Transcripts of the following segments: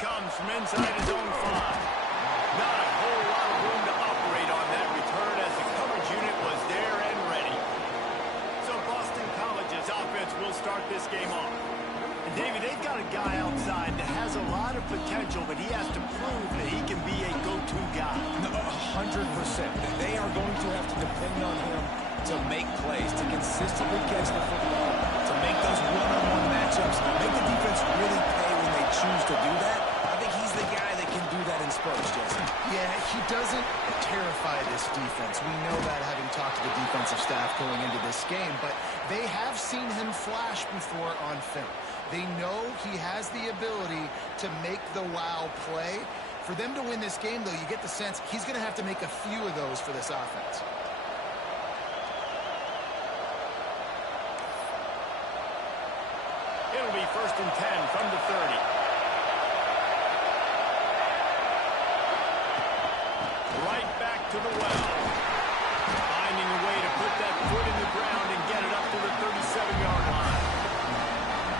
comes from inside his own 5. Not a whole lot of room to operate on that return as the coverage unit was there and ready. So Boston College's offense will start this game off. And David, they've got a guy outside that has a lot of potential, but he has to prove that he can be a go-to guy. 100%. They are going to have to depend on him to make plays, to consistently catch the football, to make those one-on-one matchups, make the defense really pay when they choose to do that. I think he's the guy that can do that in spurts, Jesse. Yeah, he doesn't terrify this defense. We know that having talked to the defensive staff going into this game, but they have seen him flash before on film. They know he has the ability to make the wow play. For them to win this game, though, you get the sense he's going to have to make a few of those for this offense. It'll be 1st and 10 from the 30. Right back to the well. Finding a way to put that foot in the ground and get it up to the 37-yard line.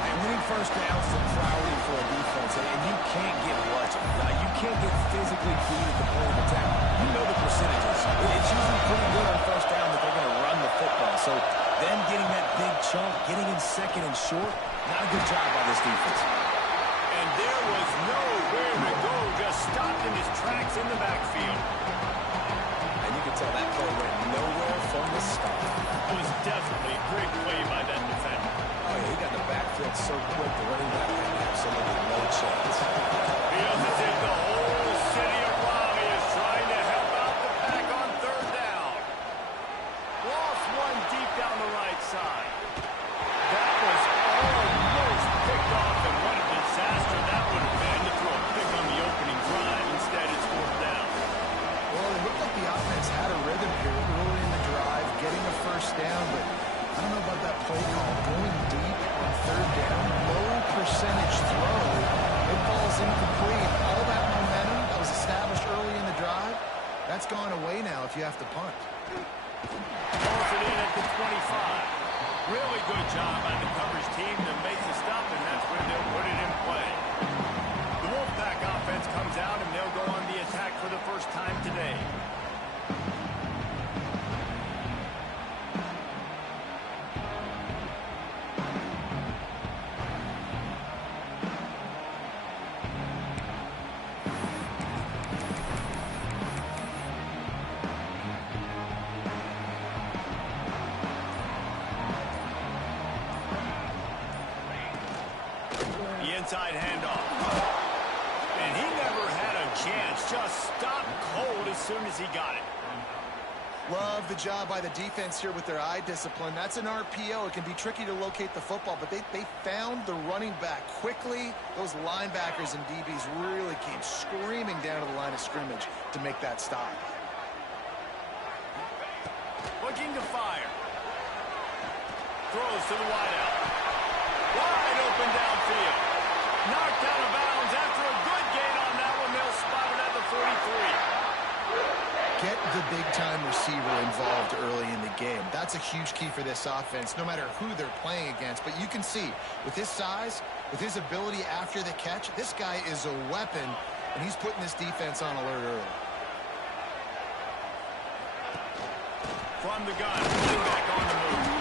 And winning first down is a priority for a defense, and you can't get lucky. You can't get physically beat at the point of attack. You know the percentages. It's usually pretty good on first down that they're going to run the football. So them getting that big chunk, getting in second and short, not a good job by this defense. And there was nowhere to go, just stopped in his tracks in the backfield. And you can tell that play went nowhere from the start. It was definitely a great play by that defender. Oh, yeah, he got the backfield so quick, the running back had absolutely no chance. Feels as if the whole city of Raleigh is trying to help out the pack on 3rd down. Lost one deep down the right side. That was almost picked off, and what a disaster that would have been to throw a pick on the opening drive. Instead, it's 4th down. Well, it looked like the offense had a rhythm here early in the drive, getting a first down, but I don't know about that play call. Going deep on 3rd down, low percentage throw. It falls incomplete. All that momentum that was established early in the drive, that's gone away now if you have to punt. Calls it in at the 25. Really good job by the coverage team to make the stop, and that's where they'll put it in play. The Wolfpack offense comes out, and they'll go on the attack for the first time today. Inside handoff. And he never had a chance. Just stopped cold as soon as he got it. Love the job by the defense here with their eye discipline. That's an RPO. It can be tricky to locate the football, but they found the running back quickly. Those linebackers and DBs really came screaming down to the line of scrimmage to make that stop. Looking to fire. Throws to the wideout. Wide open downfield. Knocked out of bounds after a good gain on that one. They'll spot it at the 43. Get the big-time receiver involved early in the game. That's a huge key for this offense, no matter who they're playing against. But you can see, with his size, with his ability after the catch, this guy is a weapon, and he's putting this defense on alert early. From the gun, running back on the move.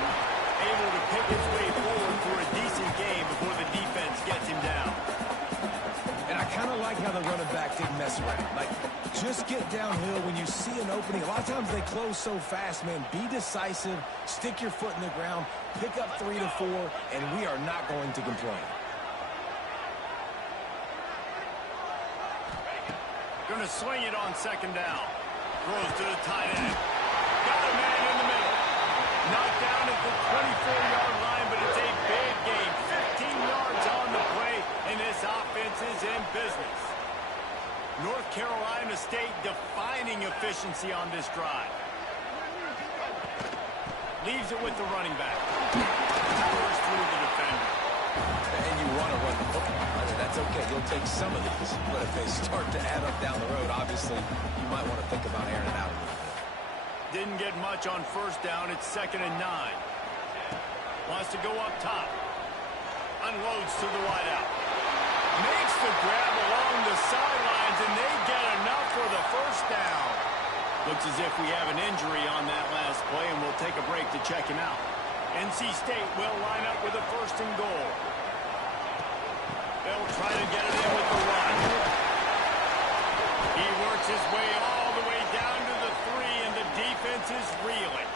Able to pick his way forward for a decent game before the defense gets him down. And I kind of like how the running back didn't mess around. Like, just get downhill when you see an opening. A lot of times they close so fast, man. Be decisive, stick your foot in the ground, pick up 3 to 4, and we are not going to complain. Going to swing it on 2nd down. Throws to the tight end. Got a man in the middle. Knocked down at the 24-yard line, but it's a big gain. 15 yards on the play, and this offense is in business. North Carolina State defining efficiency on this drive. Leaves it with the running back. Powers through the defender. And you want to run the football. I mean, that's okay. You'll take some of these. But if they start to add up down the road, obviously, you might want to think about airing it out a little bit. Didn't get much on 1st down. It's 2nd and 9. Wants to go up top. Unloads to the wideout. Makes the grab along the sidelines, and they get enough for the first down. Looks as if we have an injury on that last play, and we'll take a break to check him out. NC State will line up with a first and goal. They'll try to get it in with the run. He works his way all the way down to the 3, and the defense is reeling.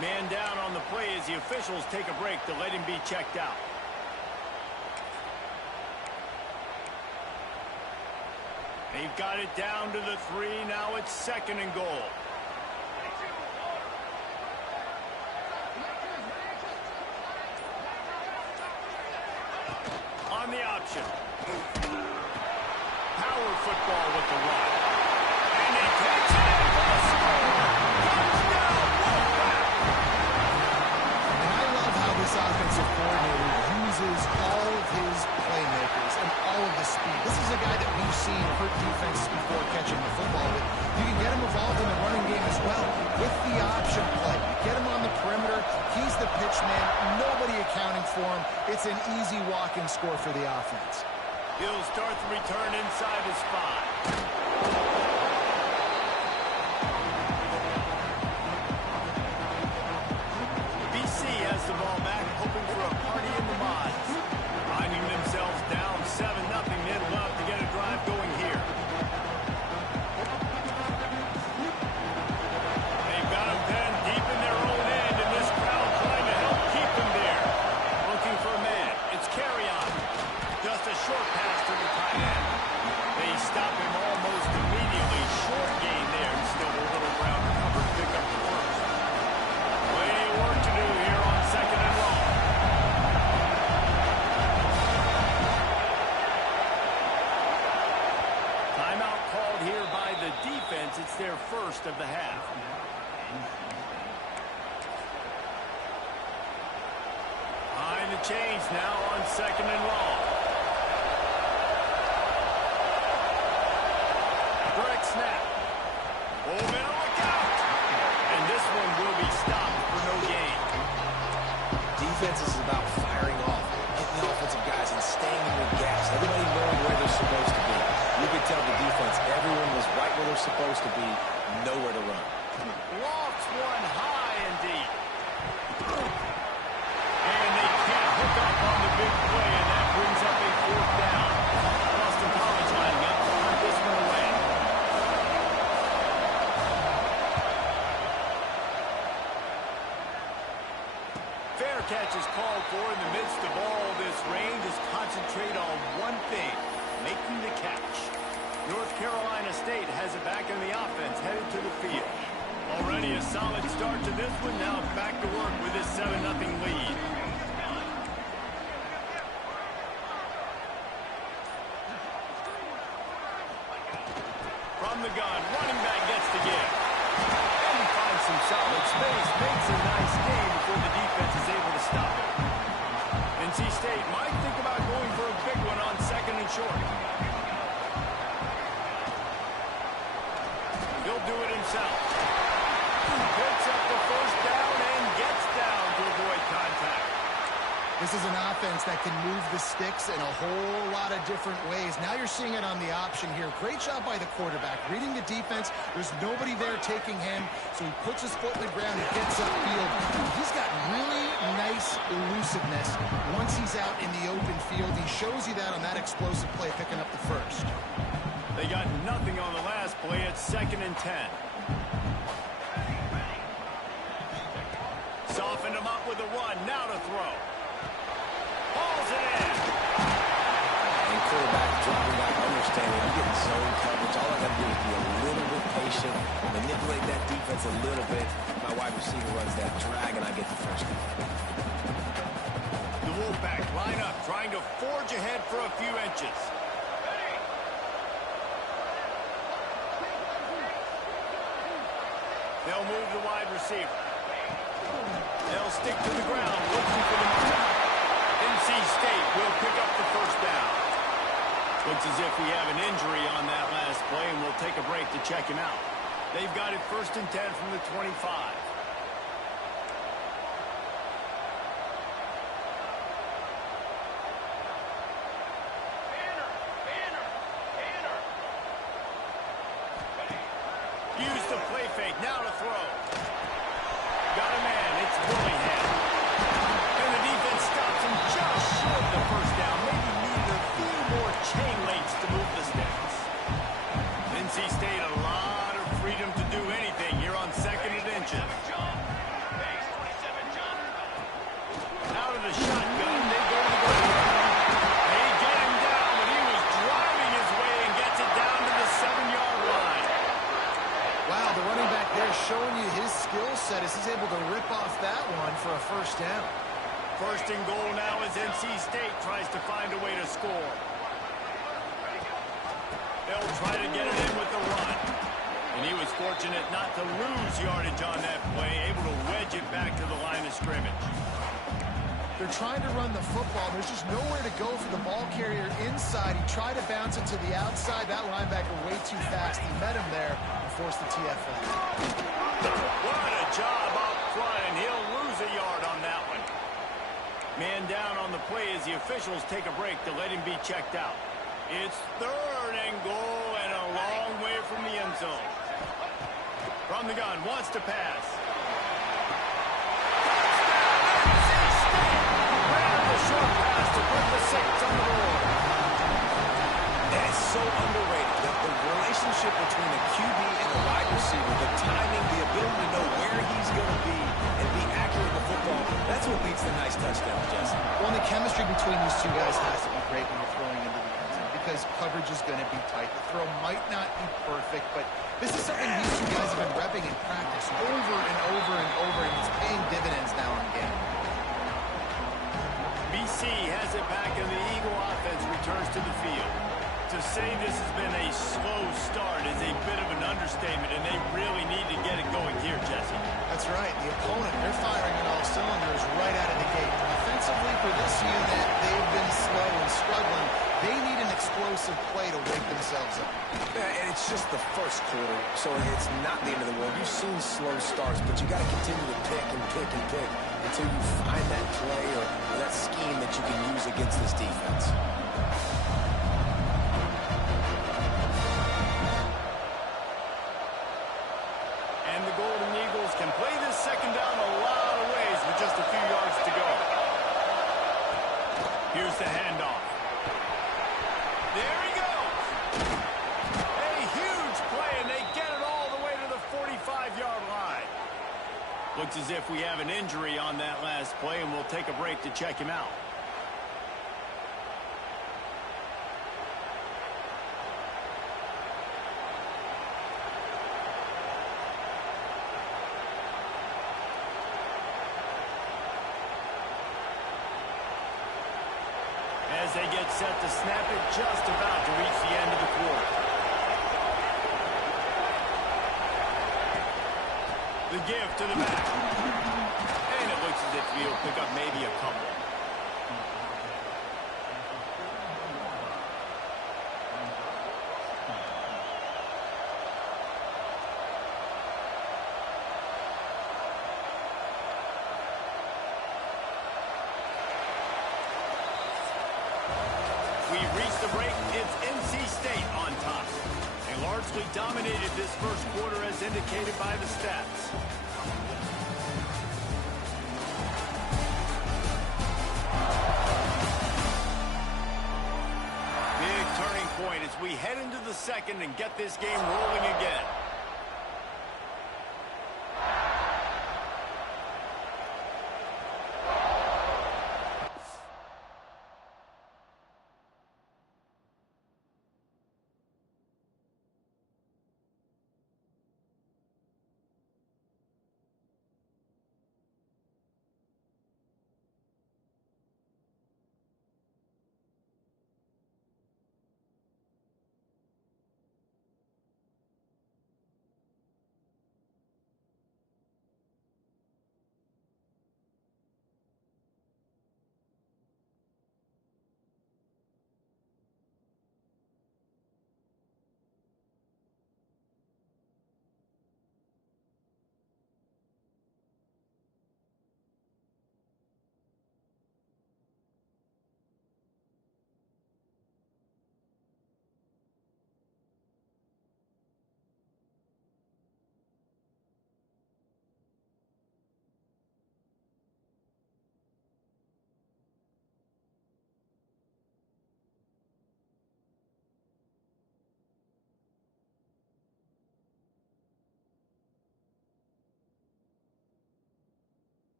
Man down on the play as the officials take a break to let him be checked out. They've got it down to the 3. Now it's second and goal. On the option. Power football with the run. And he takes it in for the score. Touchdown, Wolfpack. And I love how this offensive coordinator uses all of his playmakers and all of the speed. This is a guy that we've seen hurt defenses before catching the football with. You can get him involved in the running game as well with the option play. You get him on the perimeter. He's the pitch man. Nobody accounting for him. It's an easy walk-in score for the offense. He'll start the return inside his 5. BC has the ball back, hoping for a party in the mods. Finding themselves down 7-0, they'd love to get a drive going here. They've got him pinned deep in their own end, and this crowd trying to help keep them there. Looking for a man. It's Carry-On. Just a short pass to the tight end. They stop him almost immediately. Short gain there. Still a little ground to cover to pick up the first. Plenty of work to do here on second and long. Timeout called here by the defense. It's their first of the half. Behind the chains now on second and long. Direct snap. Oh, man, look out! And this one will be stopped for no gain. Defense is about firing off, hitting the offensive guys, and staying in their gaps. Everybody knowing where they're supposed to be. You could tell the defense, everyone was right where they're supposed to be, nowhere to run. Lofts one high and deep. And they can't hook up on the big play, and that brings up a fourth down. Boston College lining up to hunt this one away. Fair catch is called for in the midst of all this rain. Just concentrate on one thing, making the catch. North Carolina State has it back in the offense, headed to the field. Already a solid start to this one. Now back to work with this 7-0 lead. From the gun, running back gets the give. And he finds some solid space, makes a nice gain before the defense is able to stop it. NC State might think about going for a big one on second and short. He'll do it himself. Picks up the first down and gets down to avoid contact. This is an offense that can move the sticks in a whole lot of different ways. Now you're seeing it on the option here. Great job by the quarterback. Reading the defense, there's nobody there taking him, so he puts his foot in the ground and gets upfield. He's got really nice elusiveness once he's out in the open field. He shows you that on that explosive play, picking up the first. They got nothing on the last play. It's 2nd and 10. Softened him up with a run. Now to throw. Balls it in. And quarterback dropping back, understanding I'm getting zone coverage. All I got to do is be a little bit patient, manipulate that defense a little bit. My wide receiver runs that drag, and I get the first down. The Wolfpack line up, trying to forge ahead for a few inches. They'll move the wide receiver. They'll stick to the ground, looking for the mark. NC State will pick up the first down. Looks as if we have an injury on that last play, and we'll take a break to check him out. They've got it 1st and 10 from the 25. used the play fake. Now to throw. Got a man. It's Willingham. And the defense stops him just short of the first down. Maybe needed a few more chain links to move the sticks. NC State a lot of freedom to do anything here on 2nd and inches. Out of the shotgun, they go to the goal. They get him down, but he was driving his way and gets it down to the 7-yard line. Wow, the running back there showing you his skill set as he's able to rip off that one for a first down. First and goal now as NC State tries to find a way to score. They'll try to get it in with the run. And he was fortunate not to lose yardage on that play, able to wedge it back to the line of scrimmage. They're trying to run the football. There's just nowhere to go for the ball carrier inside. He tried to bounce it to the outside. That linebacker way too fast. He met him there and forced the TFL. What a job up front, and he'll lose a yard on that one. Man down on the play as the officials take a break to let him be checked out. It's 3rd and goal and a long way from the end zone. From the gun, wants to pass. Short pass to put the 6 on the board. That is so underrated. The relationship between a QB and a wide receiver, the timing, the ability to know where he's going to be and be accurate with the football, that's what leads to nice touchdowns, Jesse. Well, the chemistry between these two guys has to be great when you're throwing into the end zone because coverage is going to be tight. The throw might not be perfect, but this is something these two guys have been repping in practice over and over and over, and it's paying dividends now in the game. BC has it back, and the Eagle offense returns to the field. To say this has been a slow start is a bit of an understatement, and they really need to get it going here, Jesse. That's right. The opponent, they're firing on all cylinders right out of the gate. Offensively, for this unit, they've been slow and struggling. They need an explosive play to wake themselves up. Yeah, and it's just the first quarter, so it's not the end of the world. You've seen slow starts, but you got to continue to pick and pick and pick until you find that play or that scheme that you can use against this defense. And the Golden Eagles can play this 2nd down a lot of ways with just a few yards to go. Here's the handoff. There he goes. A huge play, and they get it all the way to the 45-yard line. Looks as if we have an injury on that last play, and we'll take a break to check him out. As they get set to snap it, just about to reach the end of the quarter. The give to the back. And it looks as if he'll pick up maybe a couple. We've reached the break. It's NC State on top. They largely dominated this first quarter as indicated by the stats. Big turning point as we head into the second and get this game rolling again.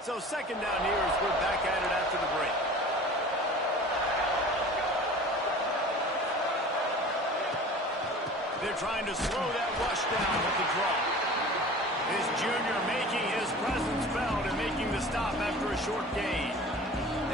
So second down here as we're back at it after the break. They're trying to slow that rush down with the draw. This junior making his presence felt and making the stop after a short gain.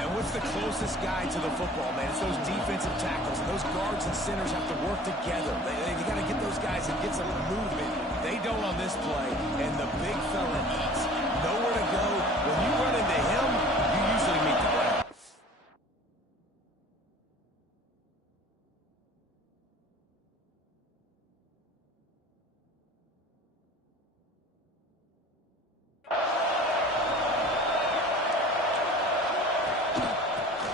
And what's the closest guy to the football, man? It's those defensive tackles. And those guards and centers have to work together. They got to get those guys and get some movement. They don't on this play, and the big fella eats. Nowhere to go. When you run into him, you usually meet the ground.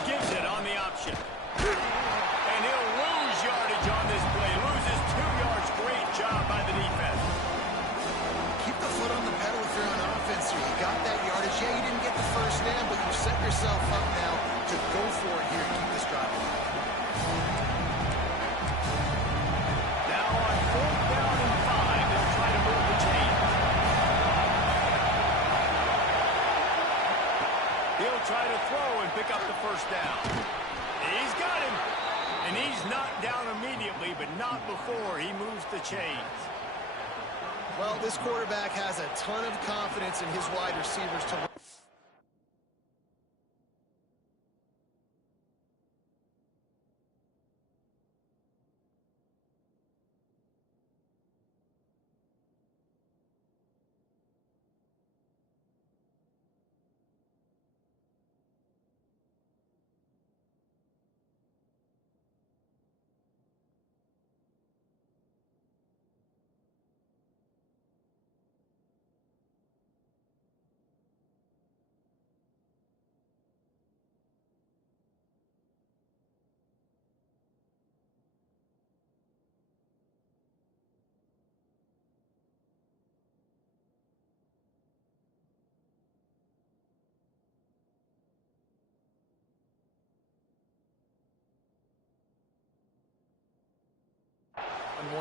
Gives it on the option. And he'll lose yardage on this play. Loses 2 yards. Great job by the defense. Keep the foot on the pedal if you're on offense here. You got that yardage. Yeah, you didn't get the first down, but you set yourself up now to go for it here and keep this drive alive. Now on 4th down and 5, they'll try to move the chains. He'll try to throw and pick up the first down. He's got him. And he's knocked down immediately, but not before he moves the chains. Well, this quarterback has a ton of confidence in his wide receivers to...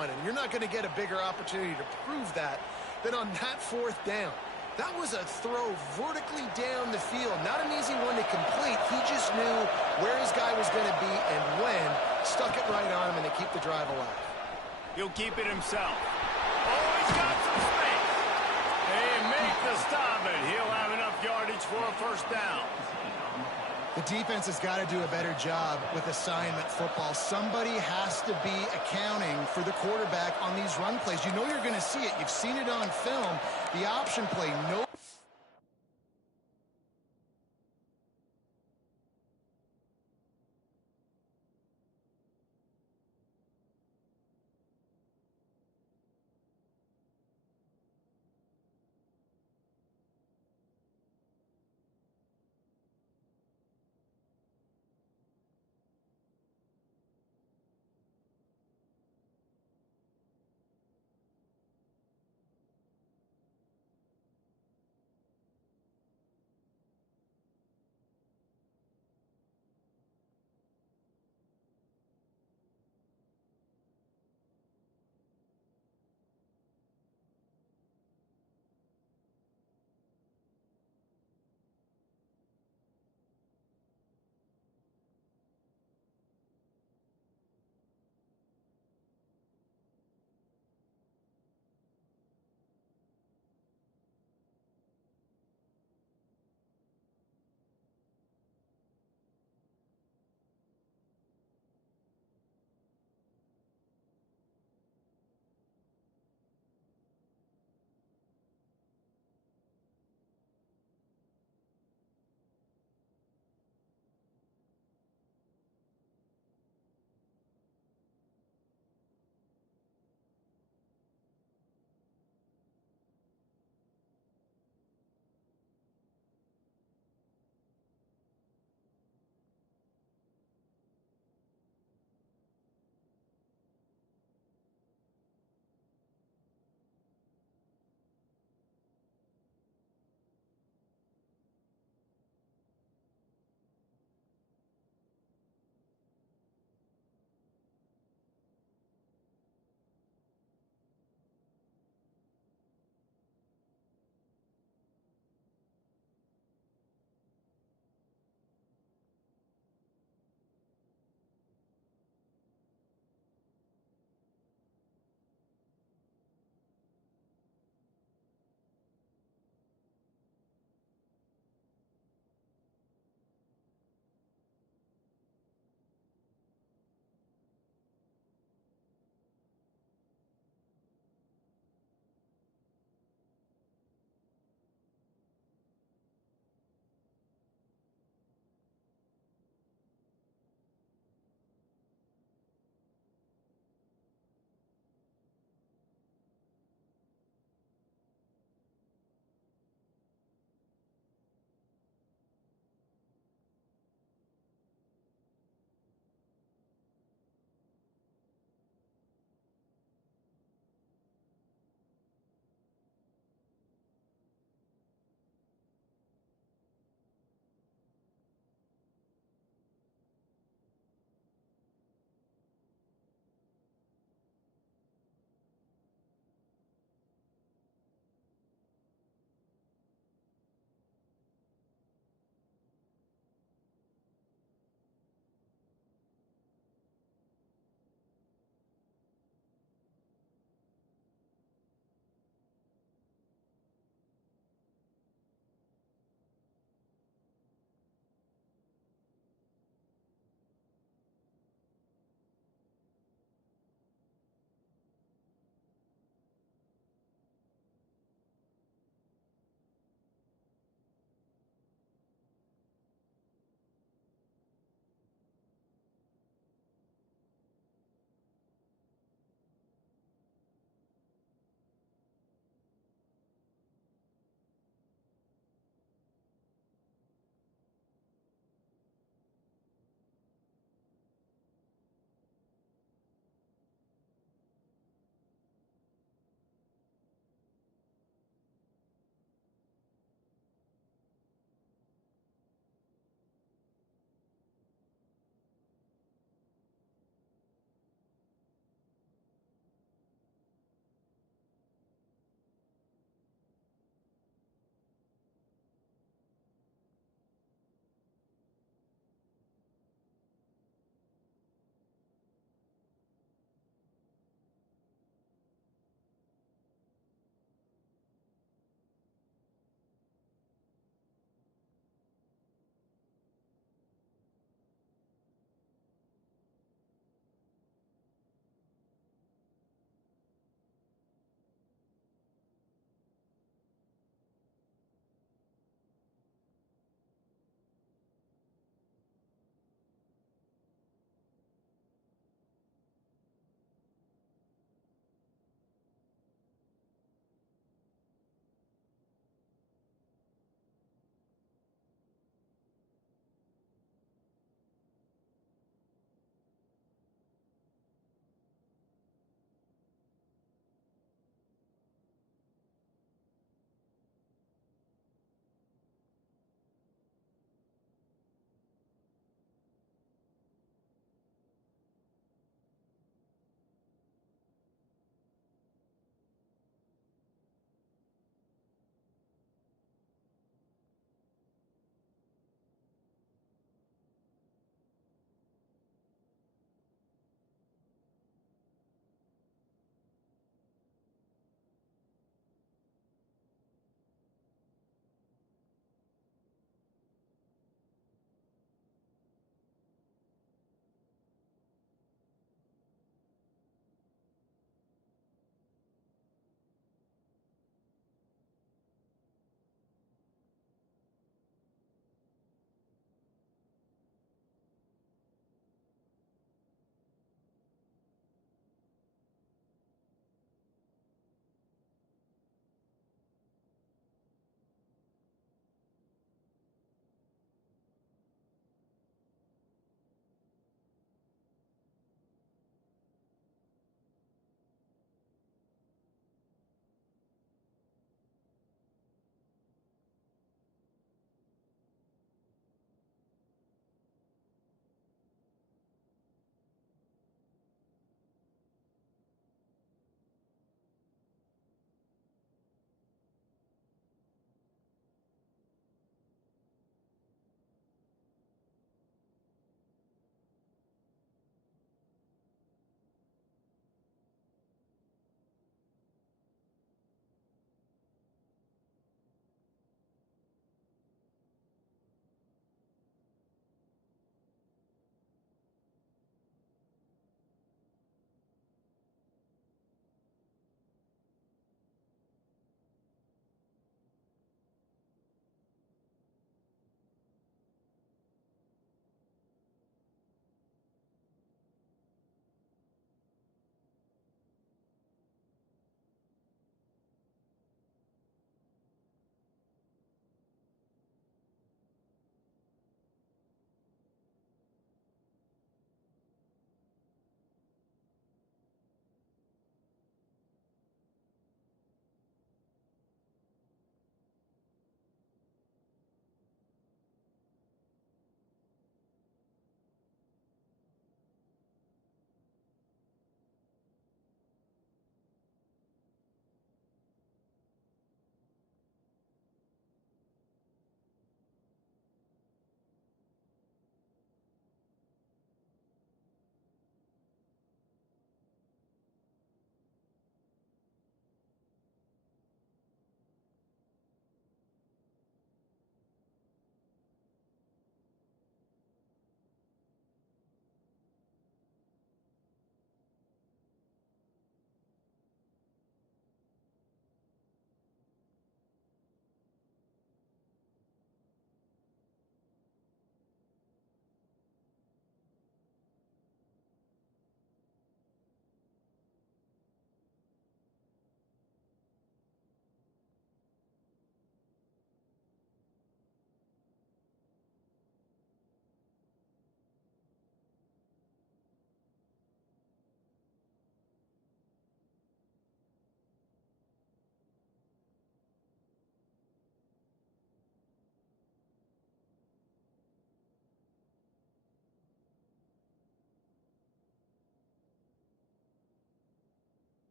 And you're not going to get a bigger opportunity to prove that than on that 4th down. That was a throw vertically down the field. Not an easy one to complete. He just knew where his guy was going to be and when. Stuck it right on him and to keep the drive alive. He'll keep it himself. Oh, he's got some space. They make the stop, and he'll have enough yardage for a first down. The defense has got to do a better job with assignment football. Somebody has to be accounting for the quarterback on these run plays. You know you're going to see it. You've seen it on film. The option play, no...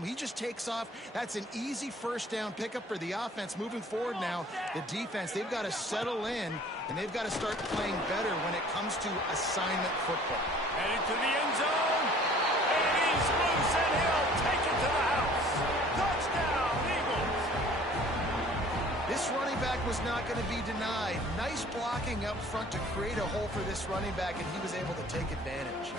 home. He just takes off. That's an easy first down pickup for the offense moving forward now. The defense, they've got to settle in, and they've got to start playing better when it comes to assignment football. Headed to the end zone, and he's loose, and he'll take it to the house. Touchdown, Eagles. This running back was not going to be denied. Nice blocking up front to create a hole for this running back, and he was able to take advantage.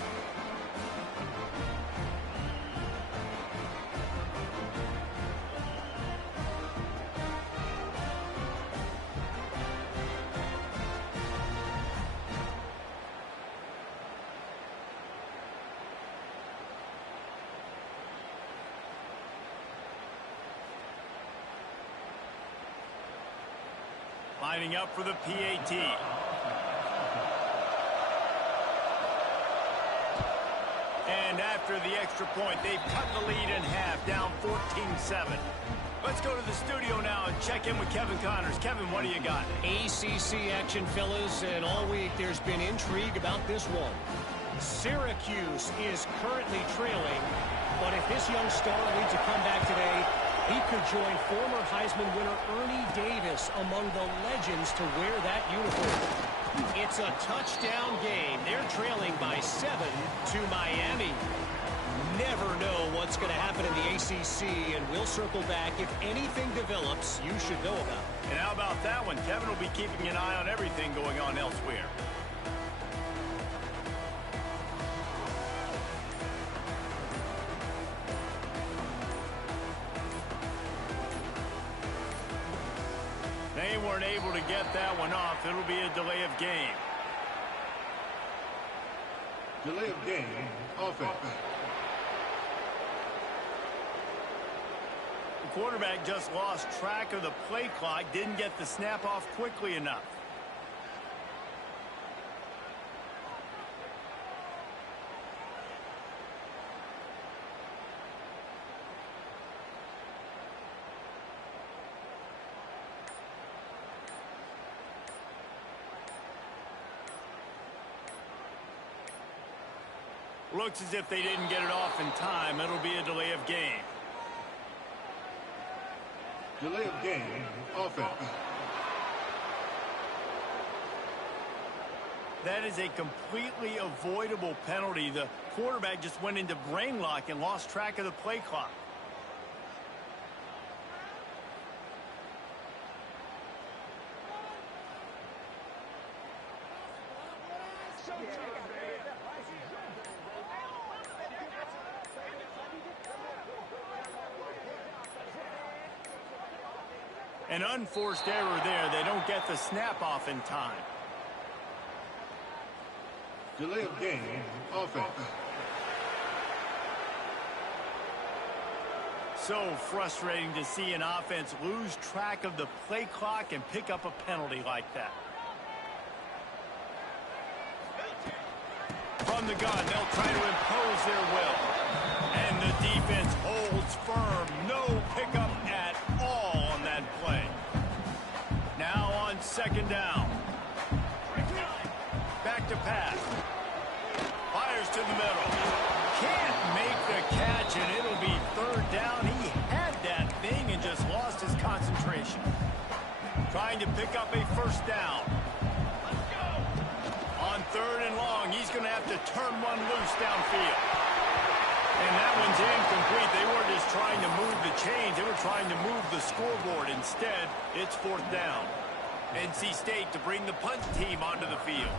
Lining up for the PAT. And after the extra point, they've cut the lead in half, down 14-7. Let's go to the studio now and check in with Kevin Connors. Kevin, what do you got? ACC action, fellas, and all week there's been intrigue about this one. Syracuse is currently trailing, but if this young star leads a comeback today, he could join former Heisman winner Ernie Davis among the legends to wear that uniform. It's a touchdown game. They're trailing by 7 to Miami. Never know what's going to happen in the ACC, and we'll circle back if anything develops you should know about. And how about that one? Kevin will be keeping an eye on everything going on elsewhere. They weren't able to get that one off. It'll be a delay of game. Delay of game, offense. The quarterback just lost track of the play clock, didn't get the snap off quickly enough. Looks as if they didn't get it off in time. It'll be a delay of game. Delay of game, offense. That is a completely avoidable penalty. The quarterback just went into brain lock and lost track of the play clock. An unforced error there. They don't get the snap off in time. Delay of game, offense. So frustrating to see an offense lose track of the play clock and pick up a penalty like that. From the gun, they'll try to impose their will. And the defense holds firm. No pickup at all on that play. Now on second down. Back to pass. Fires to the middle. Can't make the catch, and it'll be third down. He had that thing and just lost his concentration. Trying to pick up a first down. On third and long, he's going to have to turn one loose downfield. And that one's incomplete. They weren't just trying to move the chains. They were trying to move the scoreboard. Instead, it's fourth down. NC State to bring the punt team onto the field.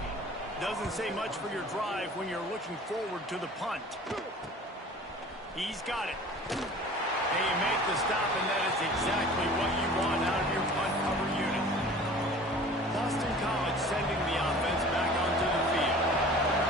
Doesn't say much for your drive when you're looking forward to the punt. He's got it. And you make the stop, and that is exactly what you want out of your punt cover unit. Boston College sending the offense back onto the field.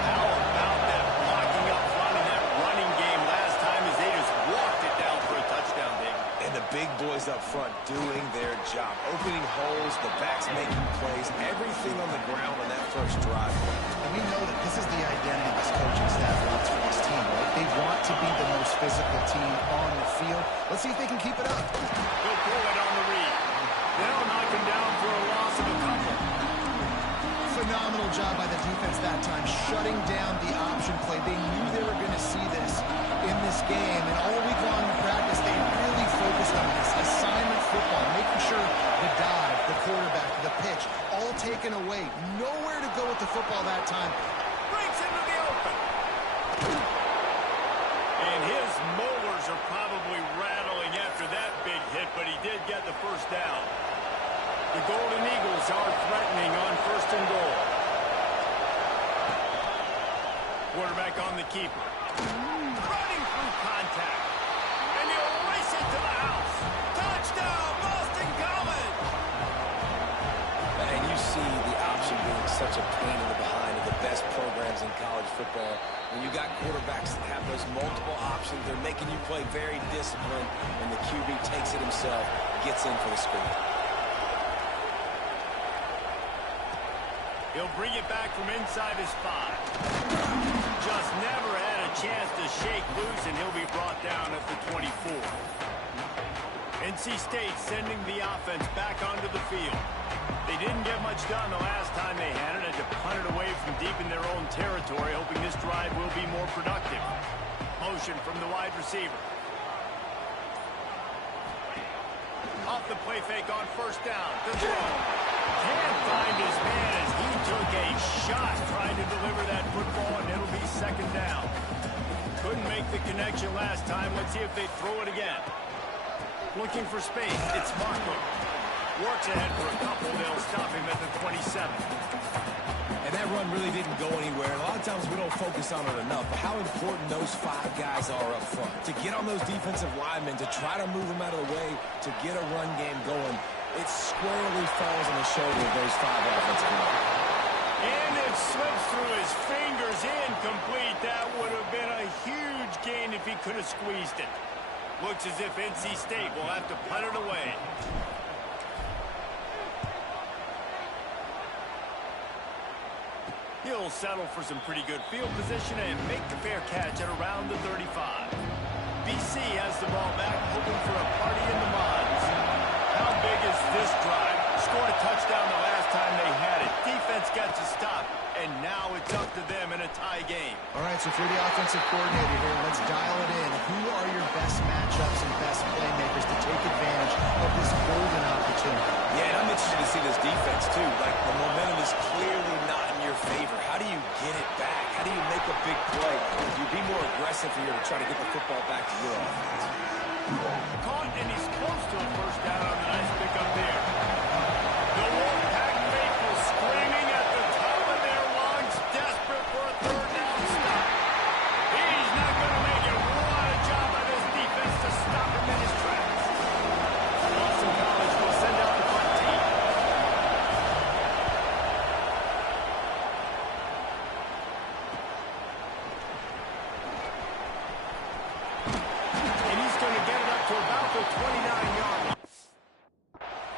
How about that blocking up front in that running game last time as they just walked it down for a touchdown, Big? And the big boys up front doing their job. Opening holes, the backs making plays, everything on the ground on that first drive. And we know that this is the identity this coaching staff wants for this team, right? They want to be the most physical team on the field. Let's see if they can keep it up. He'll pull it on the read. They'll knock him down for a loss of a couple. Phenomenal job by the defense that time, shutting down the option play. They knew they were going to see this. in this game, and all week long in practice, they really focused on this assignment football, making sure the dive, the quarterback, the pitch, all taken away. Nowhere to go with the football that time. Breaks into the open. And his molars are probably rattling after that big hit, but he did get the first down. The Golden Eagles are threatening on 1st and goal. Quarterback on the keeper. Running through contact. And he'll race it to the house. Touchdown, Boston College! And you see the option being such a pain in the behind of the best programs in college football. When you got quarterbacks that have those multiple options, they're making you play very disciplined, and the QB takes it himself, gets in for the score. He'll bring it back from inside his 5. Just never had a chance to shake loose, and he'll be brought down at the 24. NC State sending the offense back onto the field. They didn't get much done the last time they had it. Had to punt it away from deep in their own territory, hoping this drive will be more productive. Motion from the wide receiver. Off the play fake on 1st down. The throw. Can't find his man as he took a shot trying to deliver that football, and it'll be 2nd down. Couldn't make the connection last time. Let's see if they throw it again. Looking for space. It's Marco. Works ahead for a couple. They'll stop him at the 27. And that run really didn't go anywhere. A lot of times we don't focus on it enough, but how important those 5 guys are up front. To get on those defensive linemen, to try to move them out of the way, to get a run game going, it squarely falls on the shoulder of those 5 offensive linemen. And it slips through his fingers, incomplete. That would have been a huge gain if he could have squeezed it. Looks as if NC State will have to punt it away. He'll settle for some pretty good field position and make the fair catch at around the 35. BC has the ball back, hoping for a party in the mods. How big is this drive? Scored a touchdown the last time they had it. Defense gets a stop, and now it's up to them in a tie game. All right, so if you're the offensive coordinator here, let's dial it in. Who are your best matchups and best playmakers to take advantage of this golden opportunity? Yeah, and I'm interested to see this defense, too. Like, the momentum is clearly not in your favor. How do you get it back? How do you make a big play? Do you be more aggressive here to try to get the football back to your offense? Caught, and he's close to a 1st down on the nice pickup there. The Wolfpack faithful screaming at the top of their lungs, desperate for a 3rd down stop. He's not going to make it. What a job by this defense to stop him in his tracks. Boston College will send out the punt team. And he's going to get it up to about the 29-yard line.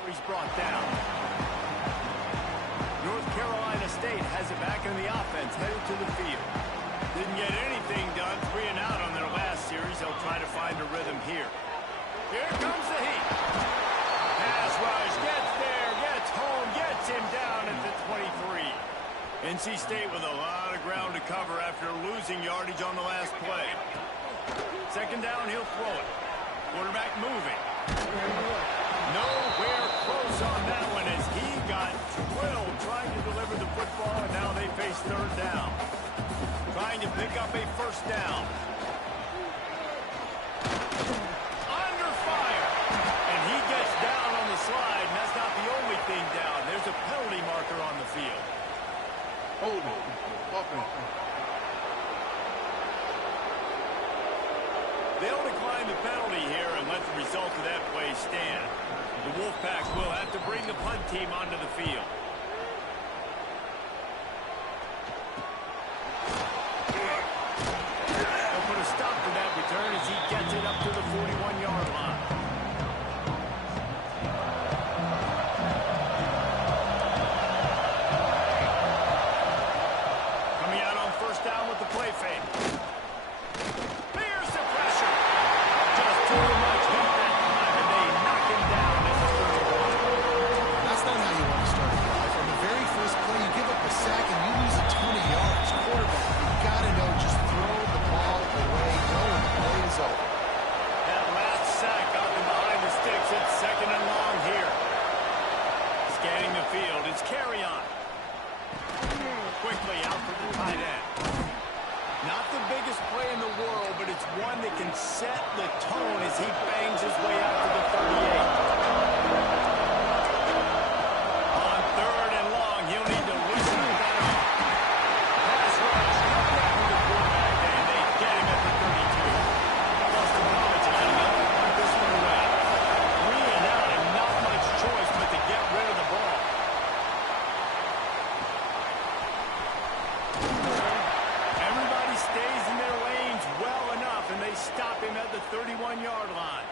He's brought down. North Carolina State has it back in the offense, headed to the field. Didn't get anything done, 3 and out on their last series. They'll try to find a rhythm here. Here comes the heat. Pass rush, gets there, gets home, gets him down at the 23. NC State with a lot of ground to cover after losing yardage on the last play. 2nd down, he'll throw it. Quarterback moving. Nowhere close on that one as he got drilled trying to deliver the football, and now they face 3rd down. Trying to pick up a 1st down. Under fire. And he gets down on the slide, and that's not the only thing down. There's a penalty marker on the field. Holding. Offense. They'll decline the penalty here and let the result of that play stand. The Wolfpack will have to bring the punt team onto the field. They'll put a stop to that return as he gets it up to the 41-yard line. Coming out on 1st down with the play fake. There's the pressure. Just too much heat that time, and they knock him down at the 31. That's not how you want to start a drive. 31-yard line.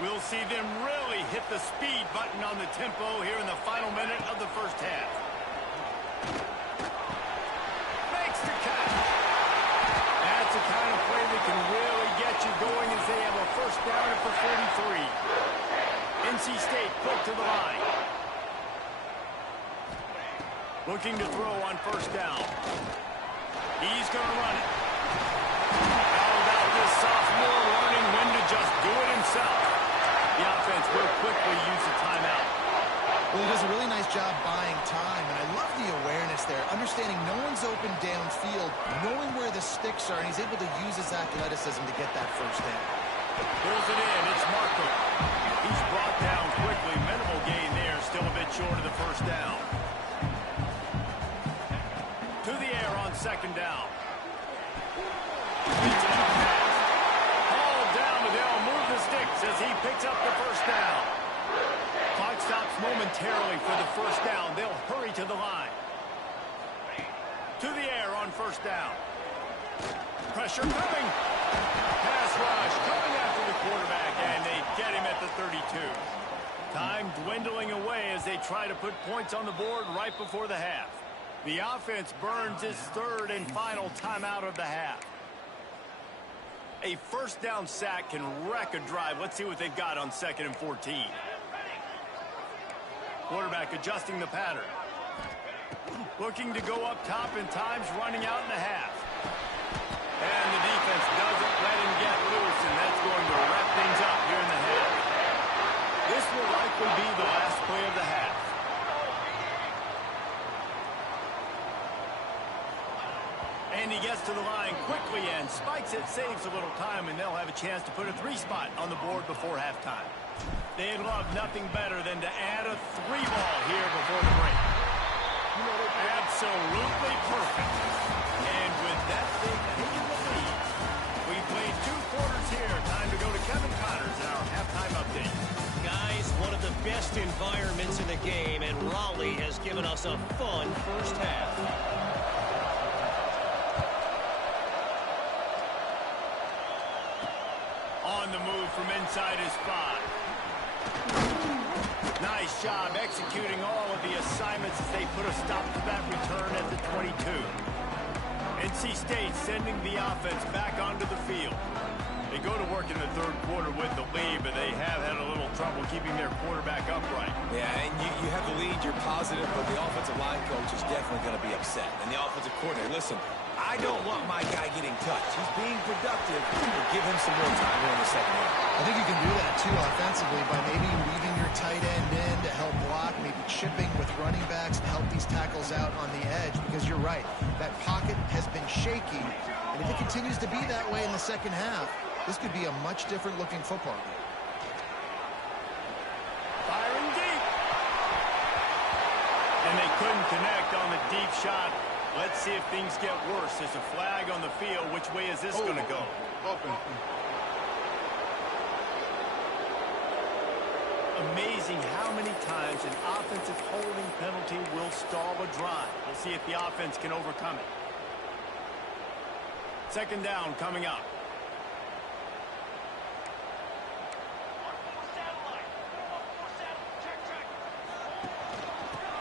We'll see them really hit the speed button on the tempo here in the final minute of the first half. Makes the catch. That's the kind of play that can really get you going as they have a first down at the 43. NC State quick to the line. Looking to throw on first down. He's going to run it. How about this sophomore learning when to just do it himself? The offense will quickly use the timeout. Well, he does a really nice job buying time, and I love the awareness there, understanding no one's open downfield, knowing where the sticks are, and he's able to use his athleticism to get that first down. Pulls it in. It's Markham. He's brought down quickly. Minimal gain there. Still a bit short of the first down. To the air on second down. Beats it up pass. Hauled down, but they'll move the sticks as he picks up the first down. Clock stops momentarily for the first down. They'll hurry to the line. To the air on first down. Pressure coming. Pass rush coming after the quarterback, and they get him at the 32. Time dwindling away as they try to put points on the board right before the half. The offense burns its third and final timeout of the half. A first down sack can wreck a drive. Let's see what they've got on 2nd and 14. Quarterback adjusting the pattern. Looking to go up top, and time's running out in the half. And the defense doesn't let him get loose, and that's going to wrap things up here in the half. This will likely be the last play of the half. And he gets to the line quickly and spikes it, saves a little time, and they'll have a chance to put a 3-spot on the board before halftime. They'd love nothing better than to add a 3-ball here before the break. Absolutely perfect. And with that, they've taken the lead. We've played 2 quarters here. Time to go to Kevin Connors in our halftime update. Guys, one of the best environments in the game, and Raleigh has given us a fun first half. On the move from inside his 5. Nice job executing all of the assignments as they put a stop to that return at the 22. NC State sending the offense back onto the field. They go to work in the third quarter with the lead, but they have had a little trouble keeping their quarterback upright. Yeah, and you have the lead, you're positive, but the offensive line coach is definitely going to be upset. And the offensive coordinator, listen, I don't want my guy getting touched. He's being productive, but give him some more time here in the second half. I think you can do that, too, offensively, by maybe leaving your tight end in to help block, maybe chipping with running backs to help these tackles out on the edge, because you're right, that pocket has been shaky, and if it continues to be that way in the second half, this could be a much different looking football game. Firing deep. And they couldn't connect on the deep shot. Let's see if things get worse. There's a flag on the field. Which way is this going to go? Amazing how many times an offensive holding penalty will stall a drive. We'll see if the offense can overcome it. Second down coming up.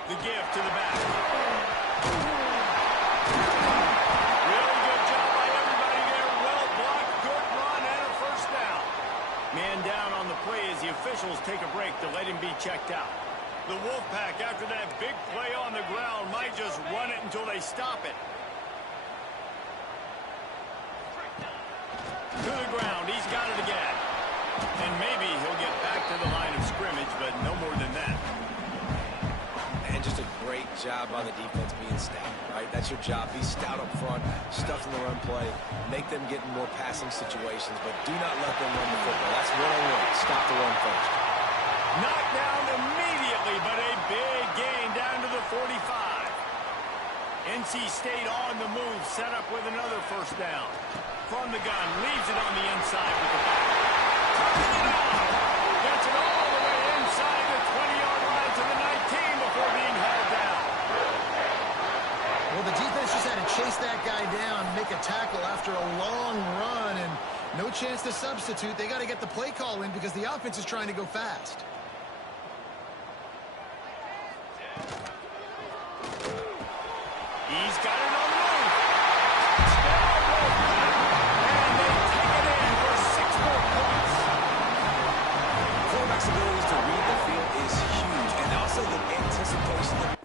The give to the back. Really good job by everybody there. Well blocked, good run, and a first down. Man down on the play as the officials take a break to let him be checked out. The Wolfpack, after that big play on the ground, might just run it until they stop it. To the ground, he's got it again. And maybe he'll get back to the line of scrimmage, but no more than that. Just a great job by the defense being stout, right? That's your job. Be stout up front, stuff in the run play, make them get in more passing situations, but do not let them run the football. That's 101. Stop the run first. Knocked down immediately, but a big gain down to the 45. NC State on the move, set up with another first down. From the gun, leaves it on the inside with the back. Gets it all the way inside the 20-yard line to the 19 before being held down. Well, the defense just had to chase that guy down, make a tackle after a long run, and No chance to substitute. They got to get the play call in because the offense is trying to go fast. He's got it on the move. And they take it in for 6 more points. Quarterback's ability to read the field is huge, and also the anticipation of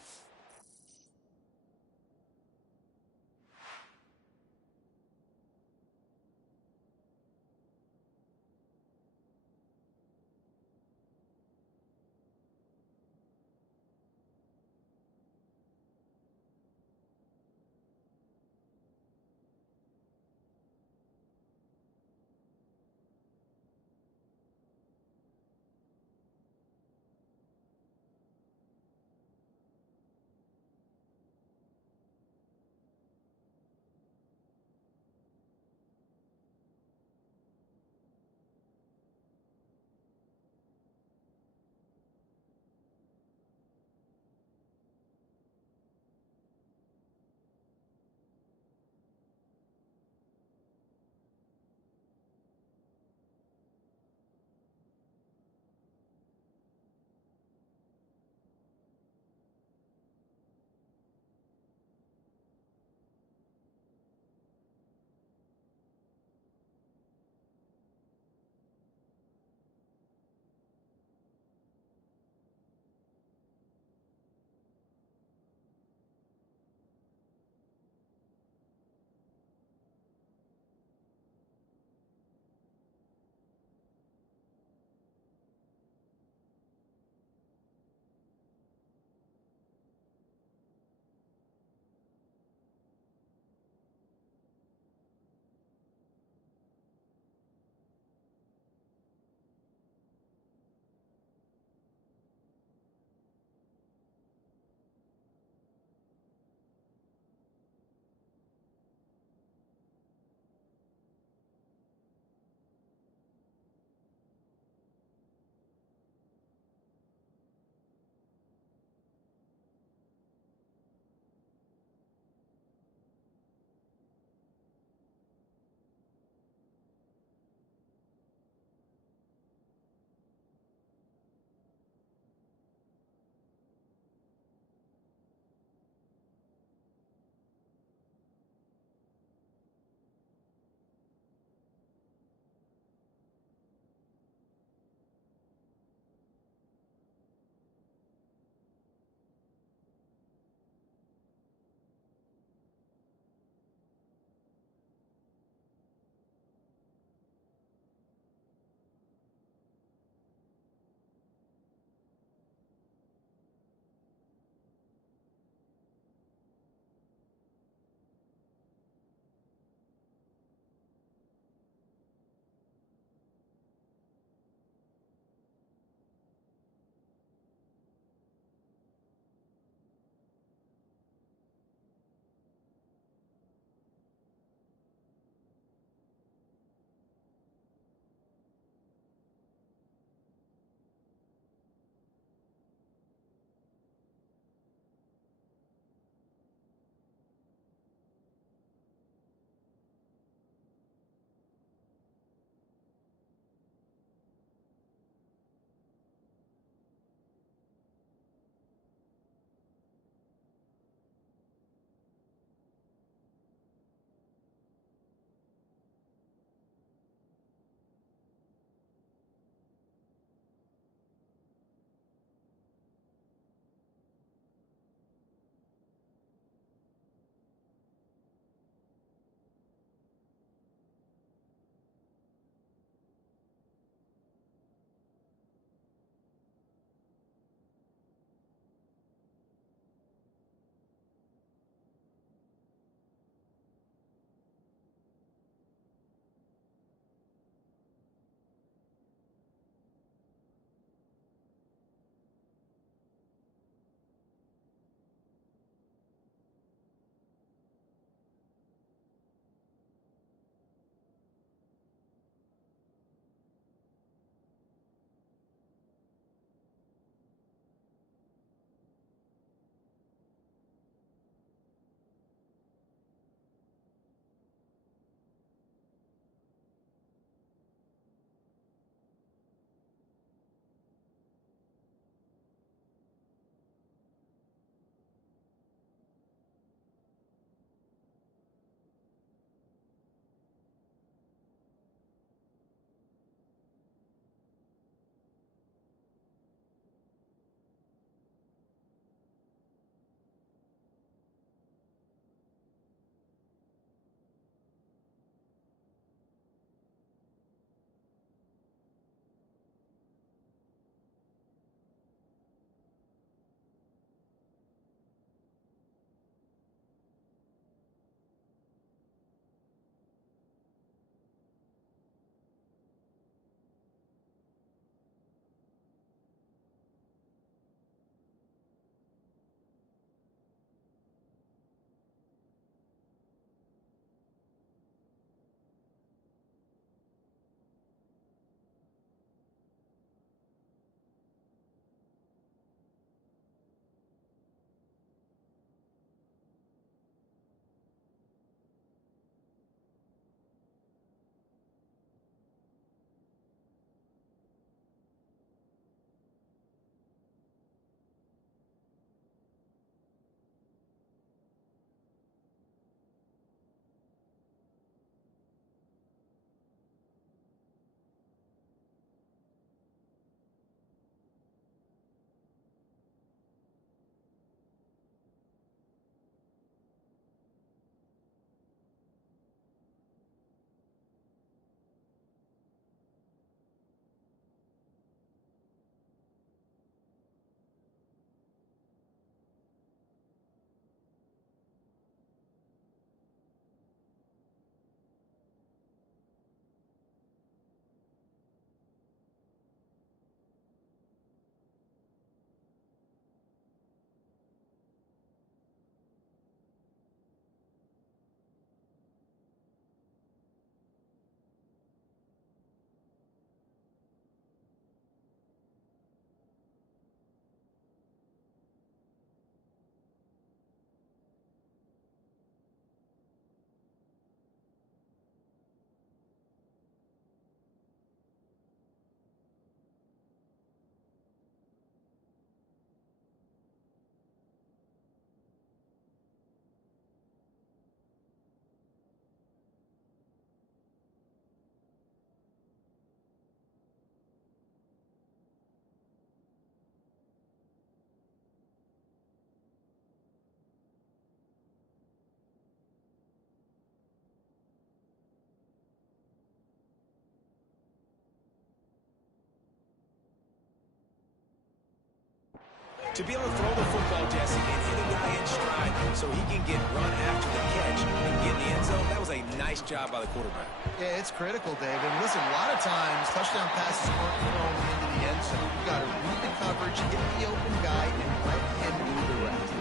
to be able to throw the football, Jesse, and hit a guy in stride so he can get run after the catch and get in the end zone. That was a nice job by the quarterback. Yeah, it's critical, Dave. And listen, a lot of times touchdown passes aren't thrown into the end zone. You've got to read the coverage, hit the open guy, and let him do the rest.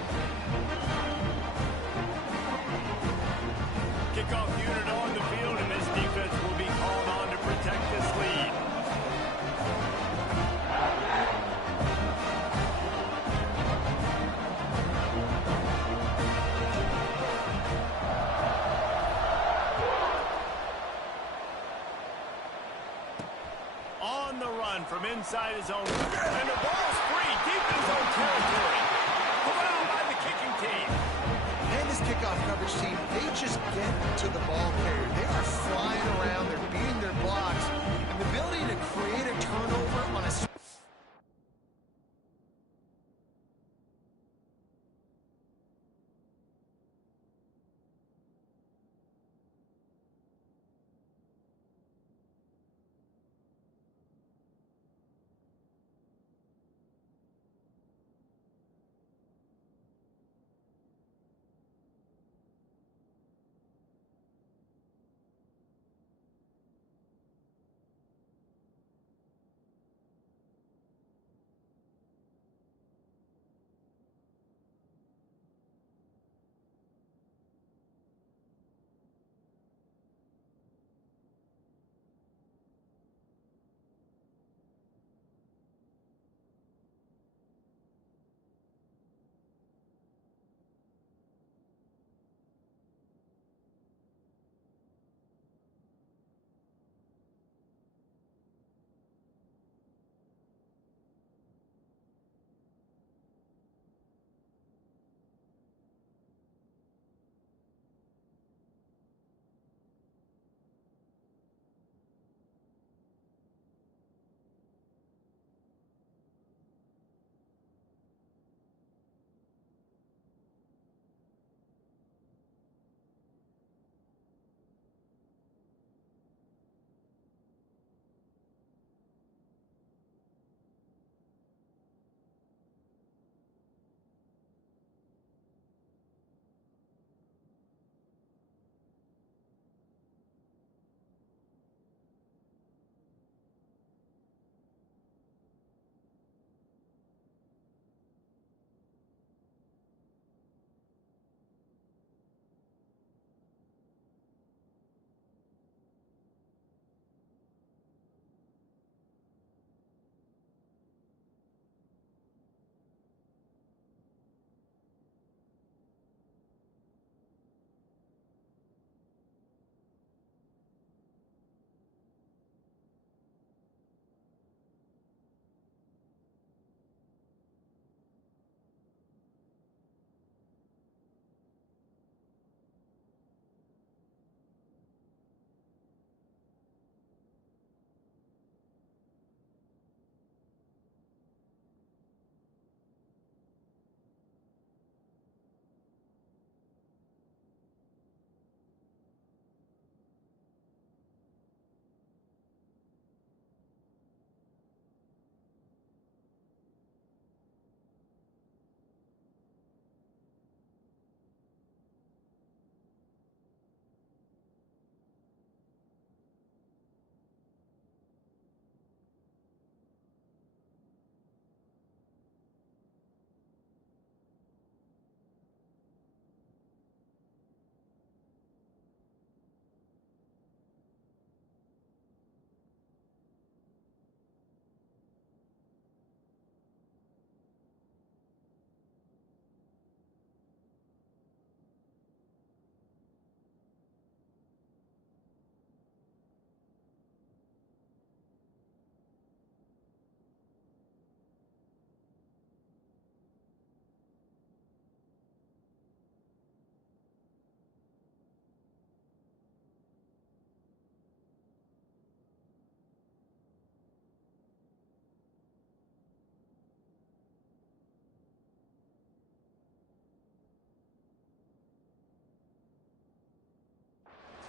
Kickoff unit on the field, and this defense will be called on to protect this lead. On the run from inside his own, and the ball's free deep in his own territory. Pulled out by the kicking team. And this kickoff coverage team, they just get to the ball carrier. They are flying around. They're beating their blocks. And the ability to create a turnover on a...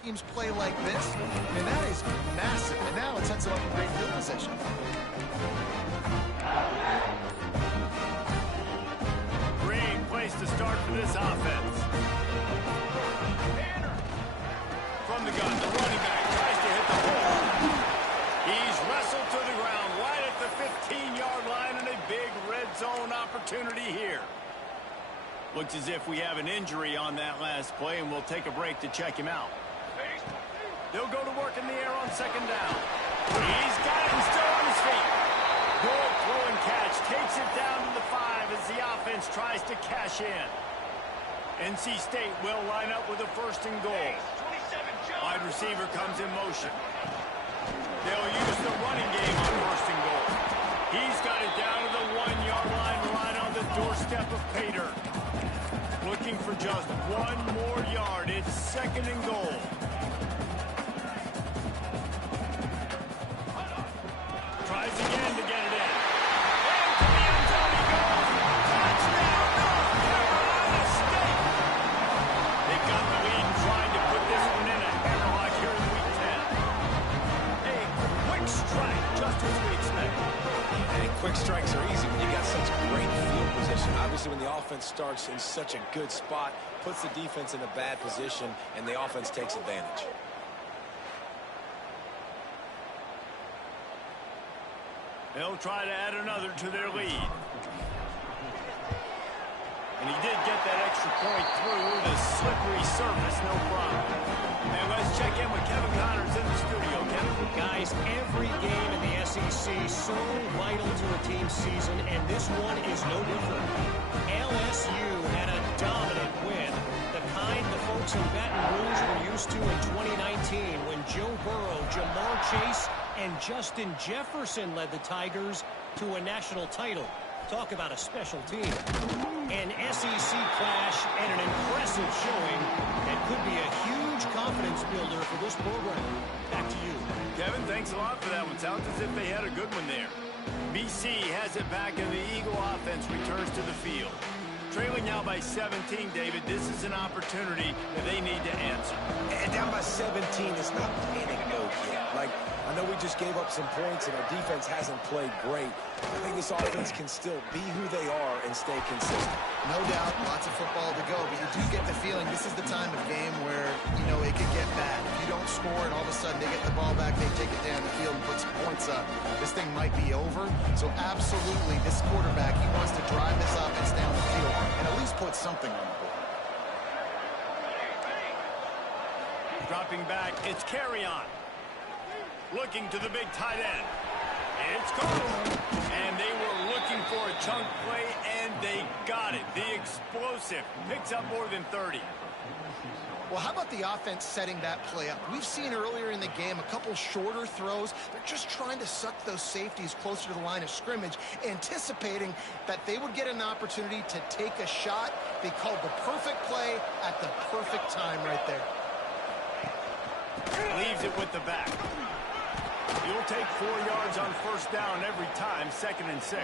teams play like this, and that is massive. And now it sets them up in great field position. to this offense. From the gun, the running back tries to hit the hole. He's wrestled to the ground right at the 15-yard line, and a big red zone opportunity here. Looks as if we have an injury on that last play, and we'll take a break to check him out. They'll go to work in the air on second down. He's got it and still on his feet. Good throw and catch. Takes it down to the 5 as the offense tries to cash in. NC State will line up with a first and goal. Wide receiver comes in motion. They'll use the running game on first and goal. He's got it down to the 1-yard line, right on the doorstep of pay dirt. Looking for just one more yard. It's second and goal. Tries again to get it in. And to the end zone he goes. Touchdown, North Carolina State. They got the lead trying to put this one in a hammerlock here in Week 10. A quick strike, just as we expect. And quick strikes are easy when you got such great field position. Obviously, when the offense starts in such a good spot, puts the defense in a bad position, and the offense takes advantage. They'll try to add another to their lead. And he did get that extra point through the slippery surface, no problem. And let's check in with Kevin Connors in the studio. Kevin? Guys, every game in the SEC so vital to a team's season, and this one is no different. LSU had a dominant win, the kind the folks in Baton Rouge were used to in 2019 when Joe Burrow, Jamar Chase, and Justin Jefferson led the Tigers to a national title. Talk about a special team. An SEC clash and an impressive showing that could be a huge confidence builder for this program. Back to you. Kevin, thanks a lot for that one. Sounds as if they had a good one there. BC has it back, and the Eagle offense returns to the field. Trailing now by 17, David. This is an opportunity that they need to answer. And down by 17, it's not panic mode yet. Like, I know we just gave up some points and our defense hasn't played great. I think this offense can still be who they are and stay consistent. No doubt, lots of football to go, but you do get the feeling this is the time of game where, you know, it could get bad. If you don't score and all of a sudden they get the ball back, they take it down the field and put some points up, this thing might be over. So absolutely, this quarterback, he wants to drive this offense down the field and at least put something on the board. Dropping back, it's Carry-On. Looking to the big tight end. It's Cole. And they were looking for a chunk play, and they got it. The explosive picks up more than 30. Well, how about the offense setting that play up? We've seen earlier in the game a couple shorter throws. They're just trying to suck those safeties closer to the line of scrimmage, anticipating that they would get an opportunity to take a shot. They called the perfect play at the perfect time right there. Leaves it with the back. You'll take 4 yards on first down every time, 2nd and 6.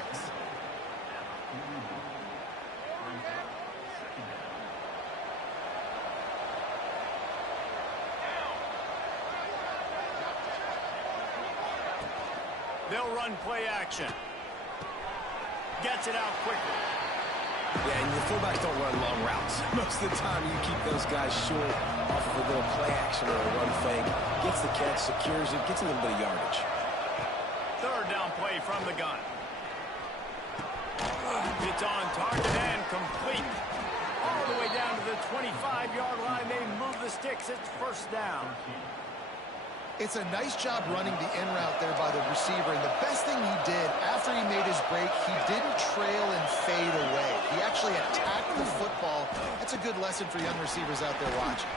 They'll run play action. Gets it out quickly. Yeah, and the fullbacks don't run long routes. Most of the time, you keep those guys short off of a little play action or a run fake. Gets the catch, secures it, gets a little bit of yardage. 3rd down play from the gun. It's on target and complete. All the way down to the 25-yard line. They move the sticks. It's first down. It's a nice job running the in route there by the receiver, and the best thing he did after he made his break, he didn't trail and fade away. He actually attacked the football. That's a good lesson for young receivers out there watching.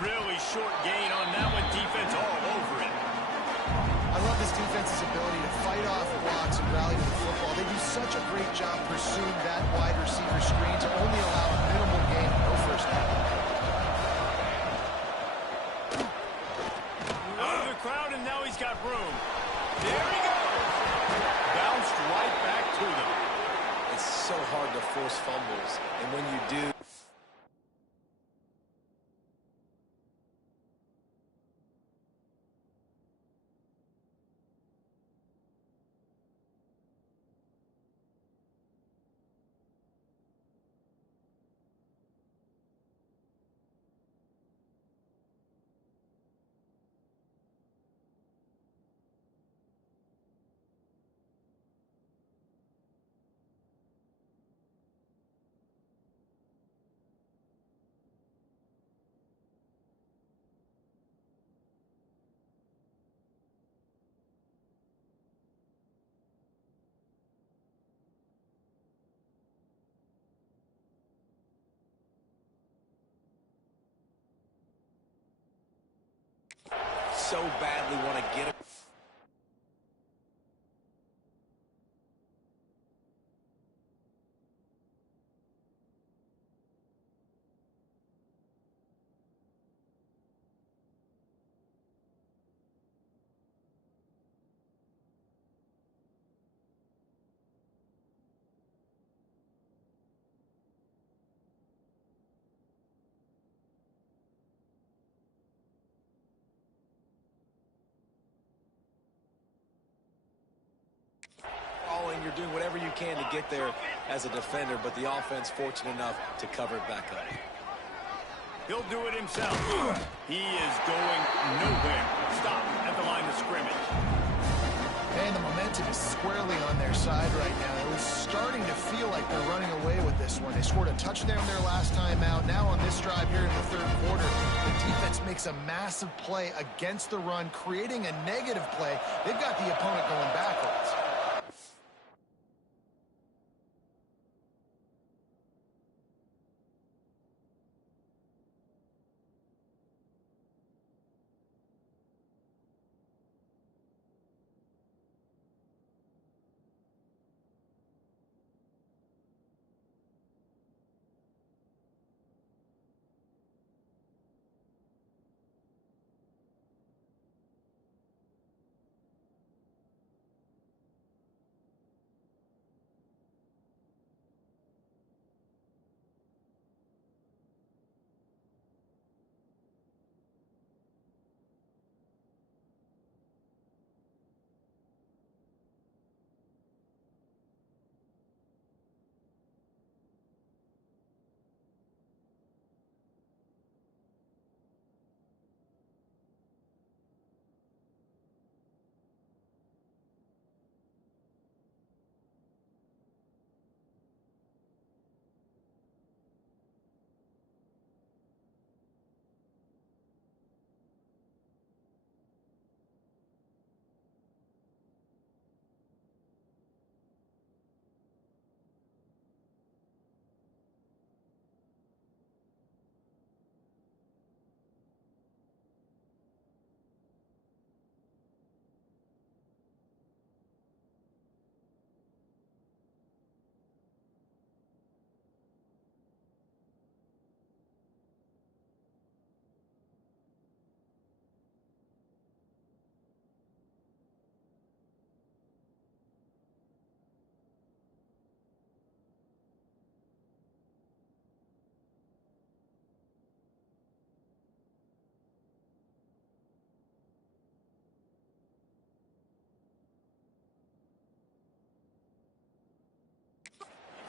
Really short gain on that one. Defense all over it. I love this defense's ability to fight off blocks and rally to the football. They do such a great job pursuing that wide receiver screen to only allow a minimal gain, no first down. Crowd, and now he's got room. There he goes. Bounced right back to them. It's so hard to force fumbles, and when you do, so badly want to get him. You're doing whatever you can to get there as a defender, but the offense fortunate enough to cover it back up. He'll do it himself. He is going nowhere. Stop at the line of scrimmage. And the momentum is squarely on their side right now. It was starting to feel like they're running away with this one. They scored a touchdown their last time out. Now on this drive here in the third quarter, the defense makes a massive play against the run, creating a negative play. They've got the opponent going backwards.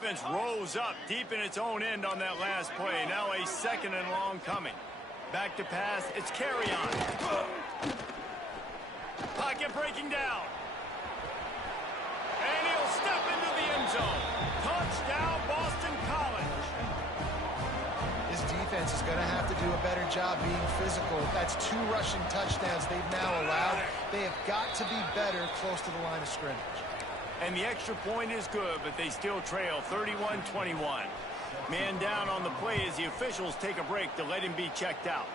Defense rose up deep in its own end on that last play. Now a second and long coming. Back to pass. It's carry on. Pocket breaking down. And he'll step into the end zone. Touchdown, Boston College. This defense is going to have to do a better job being physical. That's 2 rushing touchdowns they've now allowed. They have got to be better close to the line of scrimmage. And the extra point is good, but they still trail 31-21. Man down on the play as the officials take a break to let him be checked out.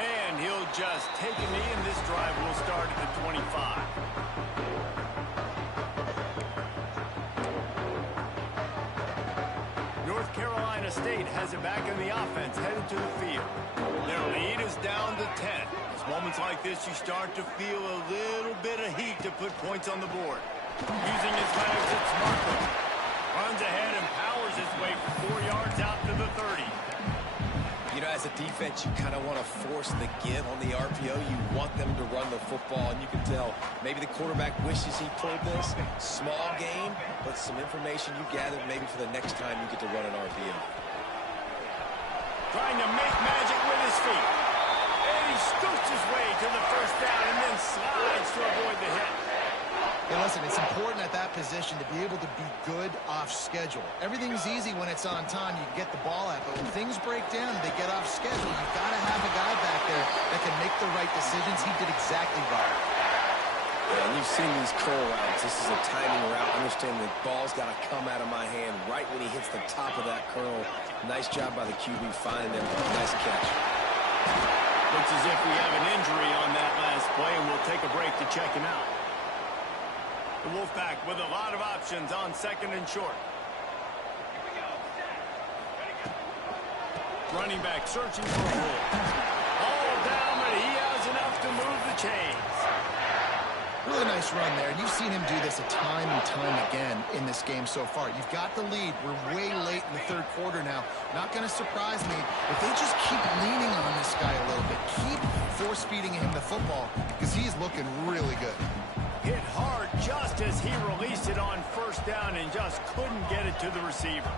And he'll just take a knee, and this drive will start at the 25. North Carolina State has it back in the offense, headed to the field. Their lead is down to 10. It's moments like this you start to feel a little bit of heat to put points on the board. Using his legs, it's Marco. Runs ahead and powers his way for 4 yards out to the 30. You know, as a defense, you kind of want to force the give on the RPO. You want them to run the football, and you can tell maybe the quarterback wishes he pulled this. Small game, but some information you gathered maybe for the next time you get to run an RPO. Trying to make magic with his feet. And he scoots his way to the first down and then slides to avoid the hit. Hey, listen, it's important at that position to be able to be good off schedule. Everything's easy when it's on time. You can get the ball out, but when things break down and they get off schedule, you've got to have a guy back there that can make the right decisions. He did exactly right. Yeah, and you've seen these curl routes. This is a timing route. Understand the ball's got to come out of my hand right when he hits the top of that curl. Nice job by the QB finding him. Nice catch. Looks as if we have an injury on that last play, and we'll take a break to check him out. The Wolfpack with a lot of options on second and short. Running back searching for a hole. All down, but he has enough to move the chains. Really nice run there. You've seen him do this a time and time again in this game so far. You've got the lead. We're way late in the third quarter now. Not going to surprise me if they just keep leaning on this guy a little bit. Keep force-feeding him the football because he's looking really good. Hit hard just as he released it on first down and just couldn't get it to the receiver.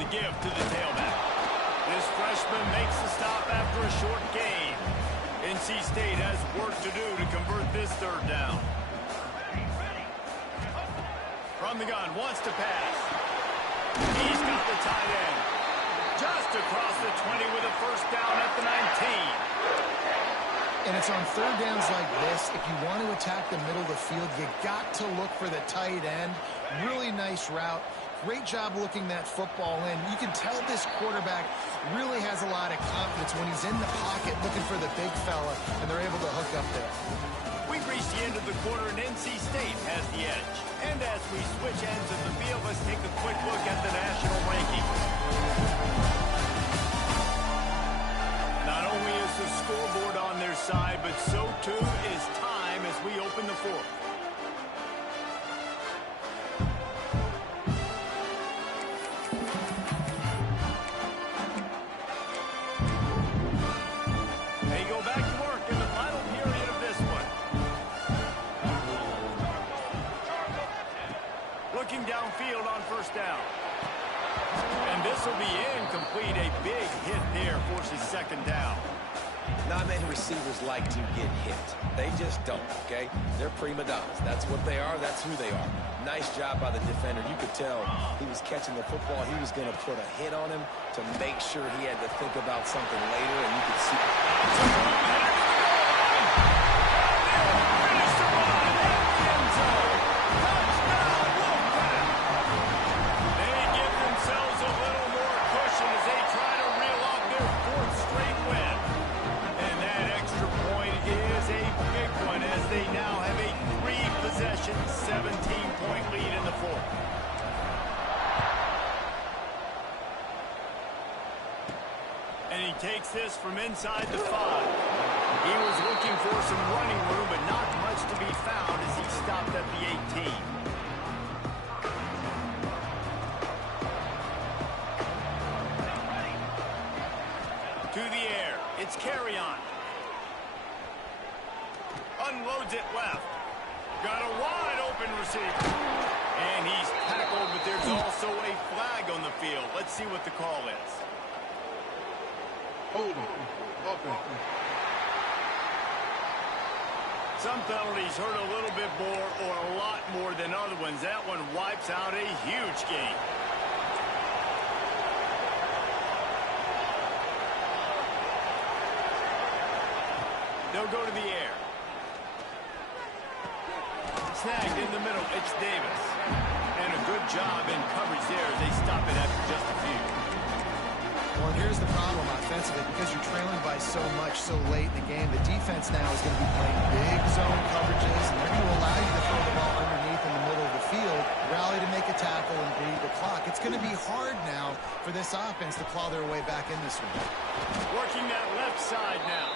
The give to the tailback. This freshman makes the stop after a short gain. NC State has work to do to convert this third down. From the gun, wants to pass. He's got the tight end. Just across the 20 with a first down at the 19. And it's on third downs like this. If you want to attack the middle of the field, you got to look for the tight end. Really nice route. Great job looking that football in. You can tell this quarterback really has a lot of confidence when he's in the pocket looking for the big fella, and they're able to hook up there. We've reached the end of the quarter, and NC State has the edge. And as we switch ends of the field, let's take a quick look at the national rankings. Not only is the scoreboard on their side, but so too is time as we open the fourth. They go back to work in the final period of this one. Looking downfield on first down. And this will be incomplete. A big hit there forces second down. Not many receivers like to get hit. They just don't, okay? They're prima donnas. That's what they are. That's who they are. Nice job by the defender. You could tell he was catching the football. He was going to put a hit on him to make sure he had to think about something later, and you could see. They now have a 3-possession, 17-point lead in the fourth. And he takes this from inside the 5. He was looking for some running room, but not much to be found as he stopped at the 18. To the air, it's carry on. Unloads it left. Got a wide open receiver. And he's tackled, but there's also a flag on the field. Let's see what the call is. Hold him. Okay. Some penalties hurt a little bit more or a lot more than other ones. That one wipes out a huge game. They'll go to the air. Snagged in the middle, it's Davis. And a good job in coverage there as they stop it after just a few. Well, here's the problem offensively. Because you're trailing by so much so late in the game, the defense now is going to be playing big zone coverages, and they're going to allow you to throw the ball underneath in the middle of the field, rally to make a tackle, and bleed the clock. It's going to be hard now for this offense to claw their way back in this one. Working that left side now.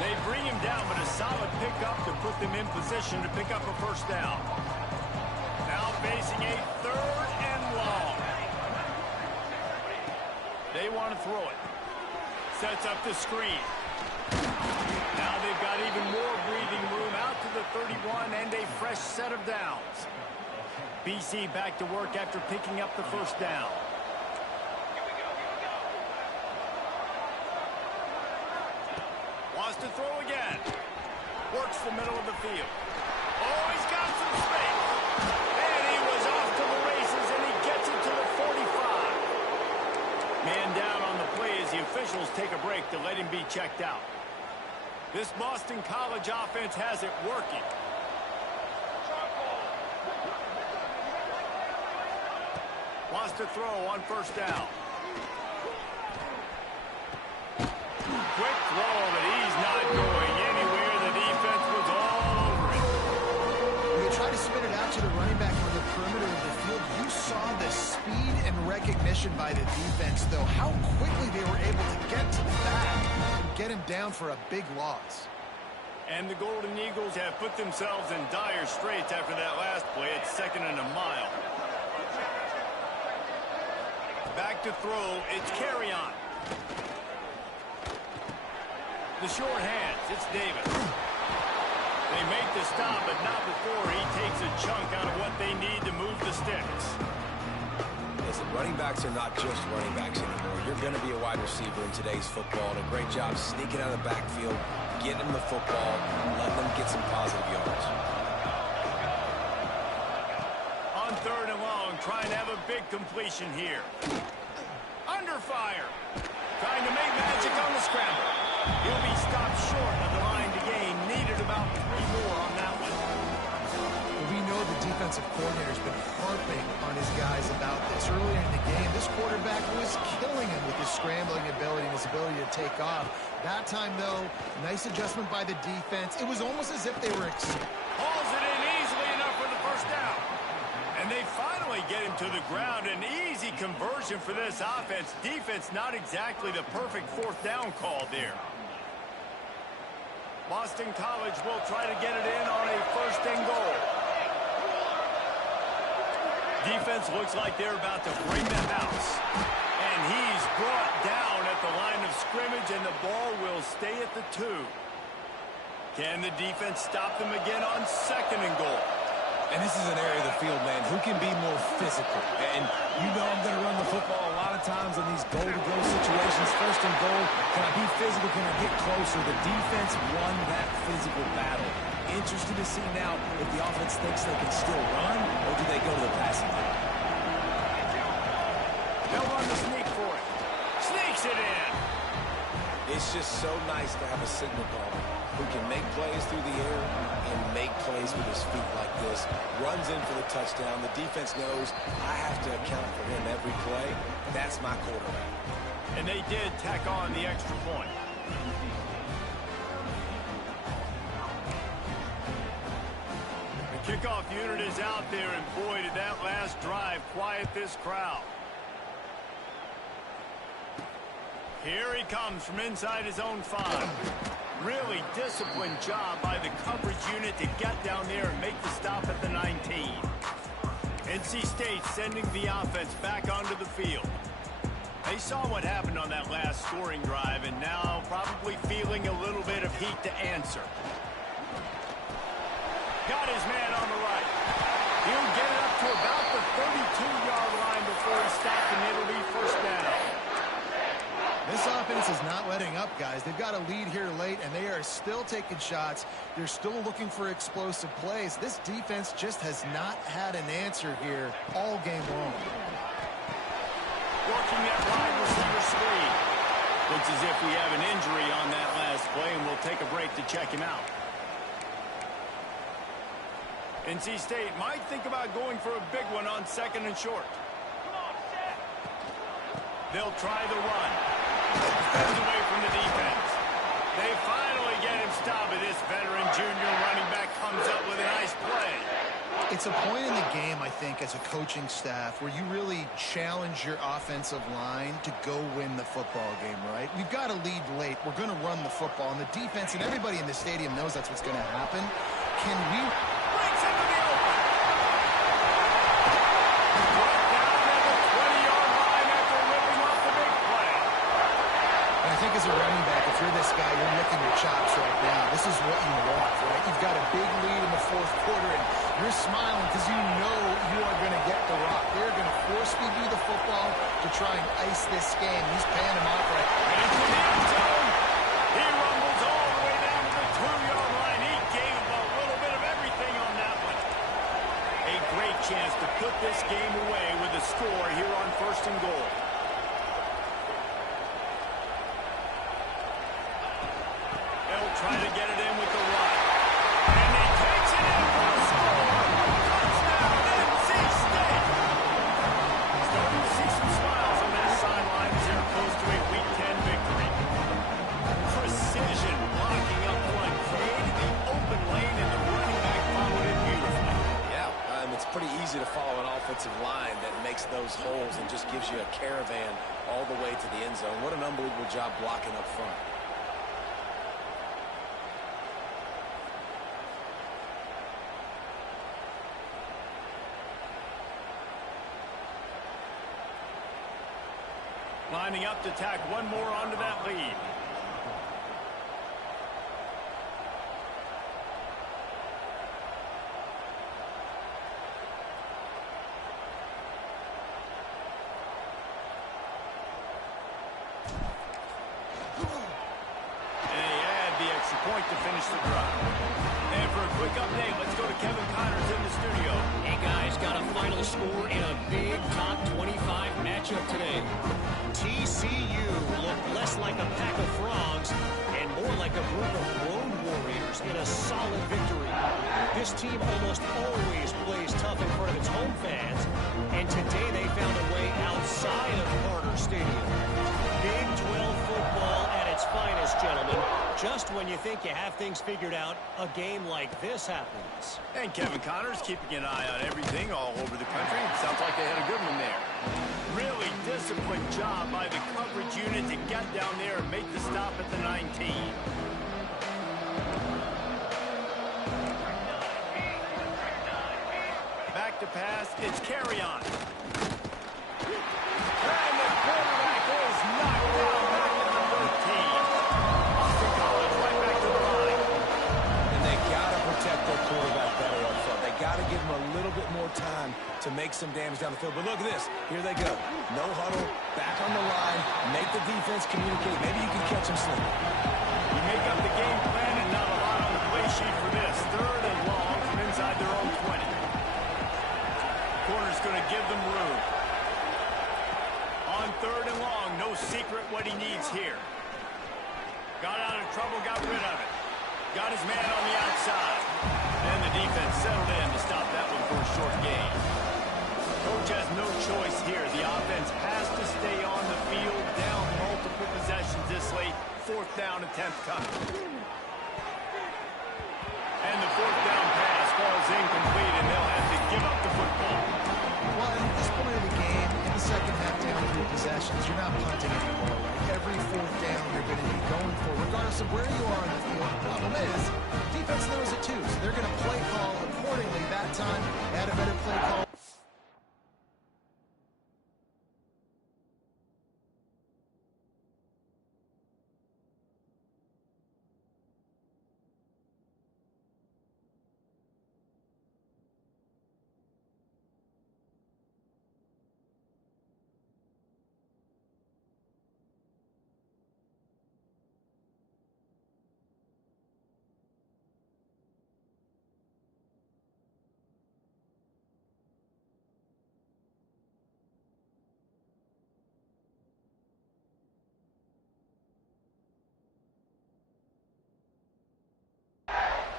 They bring him down, but a solid pickup to put them in position to pick up a first down. Now facing a third and long. They want to throw it. Sets up the screen. Now they've got even more breathing room out to the 31 and a fresh set of downs. BC back to work after picking up the first down. Wants to throw again. Works the middle of the field. Oh, he's got some space. And he was off to the races, and he gets it to the 45. Man down on the play as the officials take a break to let him be checked out. This Boston College offense has it working. Wants to throw on first down. Quick throw, but he's not going anywhere. The defense was all over it. They tried to spin it out to the running back on the perimeter of the field. You saw the speed and recognition by the defense, though. How quickly they were able to get to the back and get him down for a big loss. And the Golden Eagles have put themselves in dire straits after that last play. It's 2nd and a mile. Back to throw. It's carry on. The short hands. It's Davis. They make the stop, but not before he takes a chunk out of what they need to move the sticks. Listen, running backs are not just running backs anymore. You're going to be a wide receiver in today's football, and a great job sneaking out of the backfield, getting them the football, and letting them get some positive yards. On 3rd and long, trying to have a big completion here. Under fire. Trying to make magic on the scramble. He'll be stopped short of the line to gain. Needed about 3 more on that one. We know the defensive coordinator's been harping on his guys about this. Earlier in the game, this quarterback was killing him with his scrambling ability and his ability to take off. That time, though, nice adjustment by the defense. It was almost as if they were... Hauls it in easily enough for the first down. And they finally get him to the ground. An easy conversion for this offense. Defense not exactly the perfect 4th down call there. Boston College will try to get it in on a 1st and goal. Defense looks like they're about to bring the house. And he's brought down at the line of scrimmage, and the ball will stay at the 2. Can the defense stop them again on 2nd and goal? And this is an area of the field, man, who can be more physical. And you know I'm going to run the football a lot of times in these goal-to-go situations. 1st and goal, can I be physical? Can I get closer? The defense won that physical battle. Interested to see now if the offense thinks they can still run, or do they go to the passing game? They'll run the sneak for it. Sneaks it in. It's just so nice to have a signal caller who can make plays through the air and make plays with his feet like this. Runs in for the touchdown. The defense knows I have to account for him every play. That's my quarterback. And they did tack on the extra point. The kickoff unit is out there, and boy, did that last drive quiet this crowd. Here he comes from inside his own 5. Really disciplined job by the coverage unit to get down there and make the stop at the 19. NC State sending the offense back onto the field. They saw what happened on that last scoring drive, and now probably feeling a little bit of heat to answer. Got his man on the right. He'll get it up to about the 32-yard line before he stopped, and it'll be 1st down. This offense is not letting up, guys. They've got a lead here late, and they are still taking shots. They're still looking for explosive plays. This defense just has not had an answer here all game long. Working that wide receiver screen. Looks as if we have an injury on that last play, and we'll take a break to check him out. NC State might think about going for a big one on 2nd and short. They'll try the run. Spins away from the defense. They finally get him stopped, but this veteran junior running back comes up with a nice play. It's a point in the game, I think, as a coaching staff where you really challenge your offensive line to go win the football game, right? We've got a lead late. We're going to run the football, and the defense and everybody in the stadium knows that's what's going to happen. Can we... Breaks into the open. Brought down at the 20-yard line after ripping off the big play. And I think as a running back, if you're this guy, you're licking your chops right now. This is what you want, right? You've got a big lead in the 4th quarter, and you're smiling because you know you are going to get the rock. They're going to force feed you the football to try and ice this game. He's paying him off right now. Into the end zone. He rumbles all the way down to the 2-yard line. He gave him a little bit of everything on that one. A great chance to put this game away with a score here on 1st and goal. They'll try to get it in with the run. And he takes it in for a score. Touchdown, NC State. Starting to see some smiles on that sideline as they're close to a Week 10 victory. makes those holes and just gives you a caravan all the way to the end zone. What an unbelievable job blocking up front. Lining up to tack one more onto that lead. Point to finish the drive. And for a quick update, let's go to Kevin Connors in the studio. Hey guys, got a final score in a big top 25 matchup today. TCU looked less like a pack of frogs and more like a group of road warriors in a solid victory. This team almost always plays tough in front of its home fans, and today they found a way outside of Carter Stadium. Big 12 football at its finest, gentlemen. Just when you think you have things figured out, a game like this happens. And Kevin Connors keeping an eye on everything all over the country. Sounds like they had a good one there. Really disciplined job by the coverage unit to get down there and make the stop at the 19. Back to pass, it's carry on. And the quarterback is knocked down back at the 13. Austin Collins right back to the line. And they got to protect their quarterback better up front. They got to give him a little bit more time to make some damage down the field. But look at this. Here they go. No huddle, back on the line, make the defense communicate. Maybe you can catch them slipping. You make up the game plan and not a lot on the play sheet for this. 3rd and long from inside their own 20. Corner's going to give them room. On 3rd and long, no secret what he needs here. Got out of trouble, got rid of it. Got his man on the outside. And the defense settled in to stop that one for a short gain. Coach has no choice here. The offense has to stay on the field, down multiple possessions this late. 4th down and 10th coming. And the 4th down pass falls incomplete, and they'll have to give up the football. Well, at this point of the game, in the second half, down 3 possessions, you're not punting anymore. Right? Every 4th down you're going to be going for, regardless of where you are on the field. The problem is, defense knows it too, so they're going to play call accordingly. That time, they had a better play call.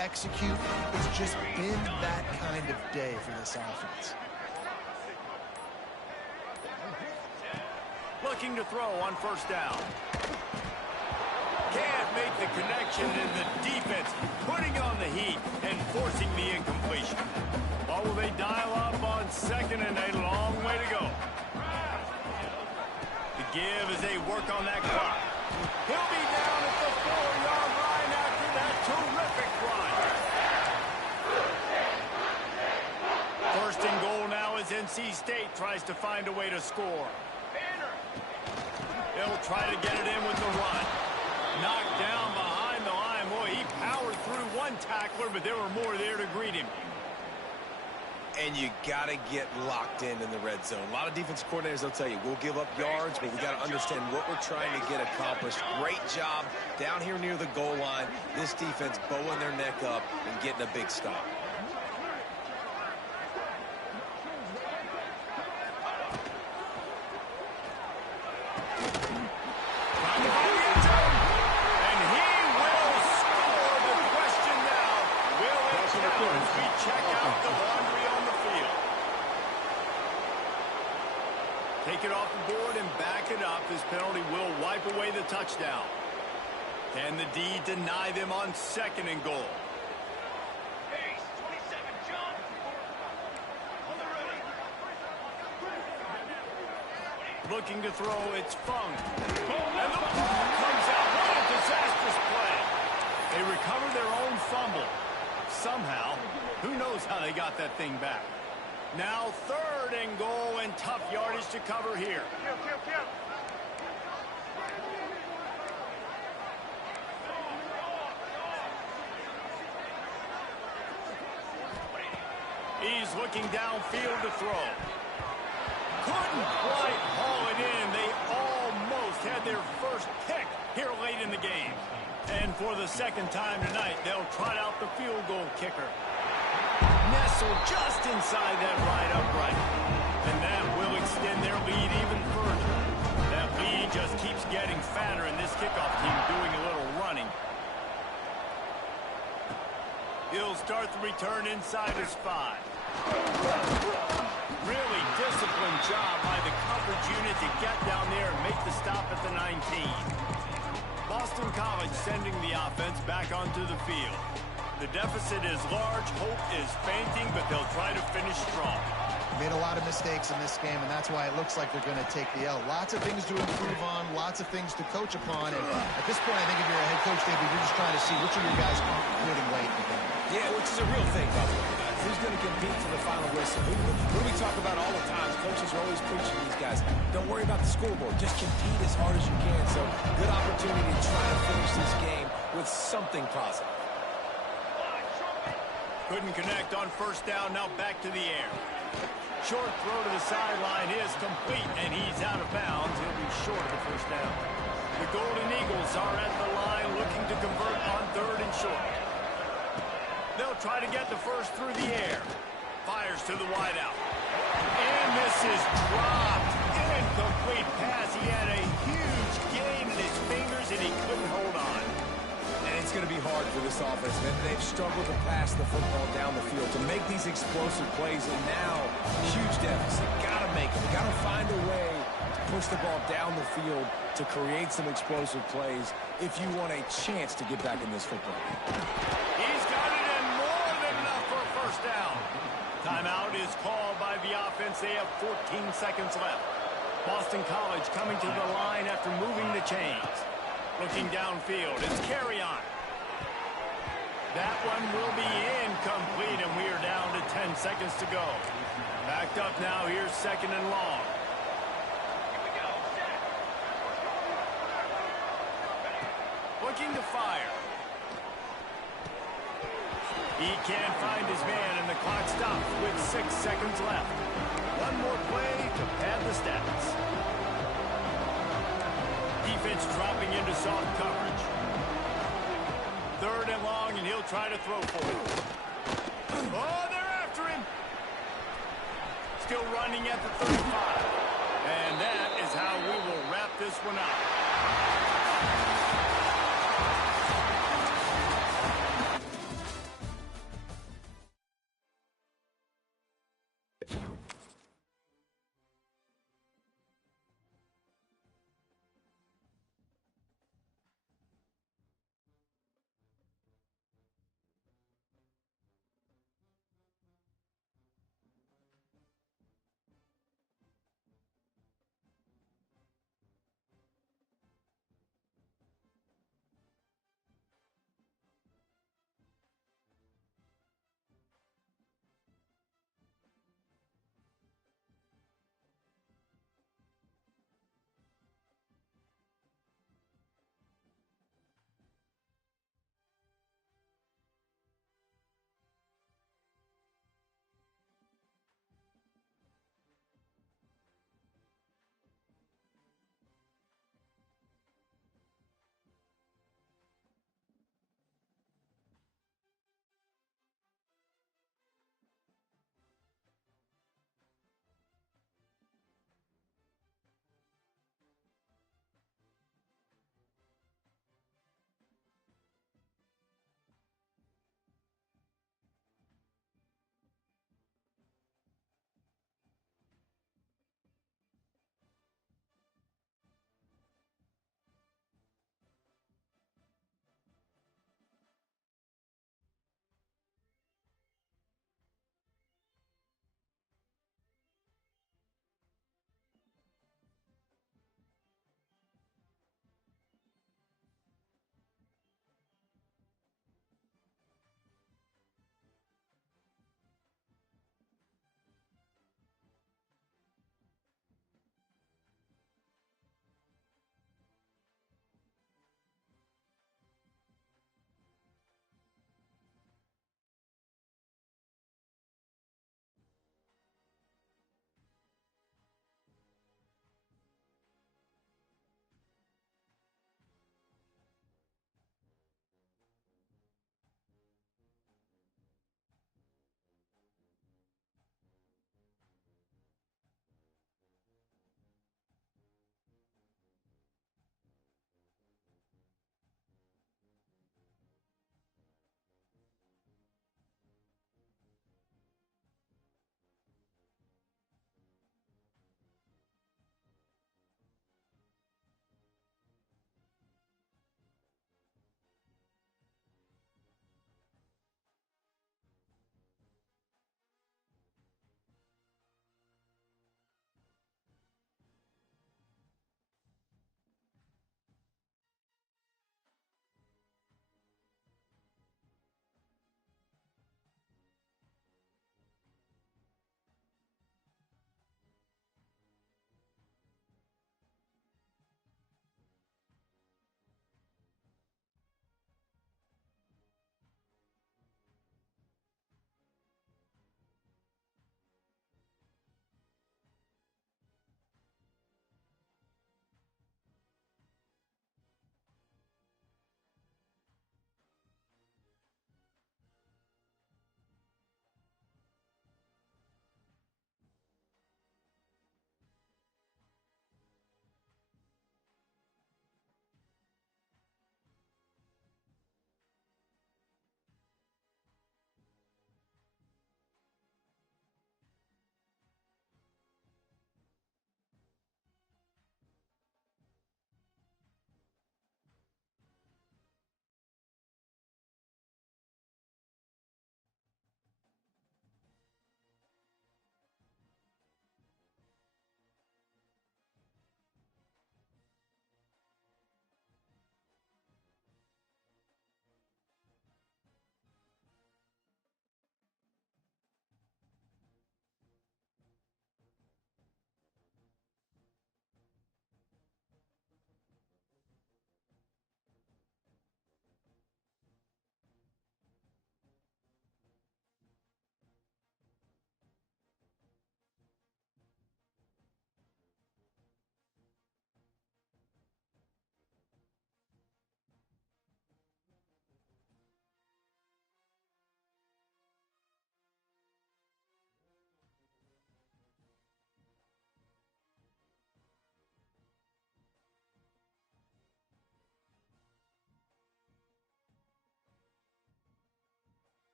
Execute. It's just been that kind of day for this offense. Looking to throw on 1st down. Can't make the connection, and the defense putting on the heat and forcing the incompletion. What will they dial up on 2nd and a long way to go? The give as they work on that clock. He'll be down at the 4-yard line after that terrific run. 1st and goal now as NC State tries to find a way to score. He'll try to get it in with the run. Knocked down behind the line. Boy, he powered through one tackler, but there were more there to greet him. And you got to get locked in the red zone. A lot of defensive coordinators, they'll tell you, we'll give up yards, but we got to understand what we're trying to get accomplished. Great job down here near the goal line. This defense bowing their neck up and getting a big stop. Take it off the board and back it up. This penalty will wipe away the touchdown. Can the D deny them on 2nd and goal? Looking to throw, it's Fung. And the ball comes out. What a disastrous play. They recover their own fumble. Somehow, who knows how they got that thing back. Now 3rd and goal, and tough yardage to cover here. He's looking downfield to throw. Couldn't quite haul it in. They almost had their first pick here late in the game. And for the 2nd time tonight, they'll trot out the field goal kicker. Nestled just inside that right upright. And that will extend their lead even further. That lead just keeps getting fatter, and this kickoff team doing a little running. He'll start the return inside his 5. Really disciplined job by the coverage unit to get down there and make the stop at the 19. Boston College sending the offense back onto the field. The deficit is large, hope is fainting, but they'll try to finish strong. Made a lot of mistakes in this game, and that's why it looks like they're going to take the L. Lots of things to improve on, lots of things to coach upon, and at this point, I think if you're a head coach, David, you're just trying to see which of your guys are putting weight in the game. Yeah, which is a real thing, by the way, guys. Who's going to compete to the final whistle? Who we talk about all the time. Coaches are always preaching these guys. Don't worry about the scoreboard. Just compete as hard as you can. So, good opportunity to try to finish this game with something positive. Couldn't connect on 1st down, now back to the air. Short throw to the sideline is complete, and he's out of bounds. He'll be short of the 1st down. The Golden Eagles are at the line looking to convert on 3rd and short. They'll try to get the first through the air. Fires to the wideout. And this is dropped. Incomplete pass. He had a huge gain in his fingers, and he couldn't hold on. And it's going to be hard for this offense, man. They've struggled to pass the football down the field, to make these explosive plays, and now, huge deficit. Got to make them. Got to find a way to push the ball down the field to create some explosive plays if you want a chance to get back in this football game. He's got it, and more than enough for a 1st down. Timeout is called by the offense. They have 14 seconds left. Boston College coming to the line after moving the chains. Looking downfield, it's carry on. That one will be incomplete, and we are down to 10 seconds to go. Backed up now, here's 2nd and long. Looking to fire. He can't find his man, and the clock stops with 6 seconds left. One more play to pad the stats. Defense dropping into soft coverage. 3rd and long, and he'll try to throw for it. Oh, they're after him. Still running at the 35.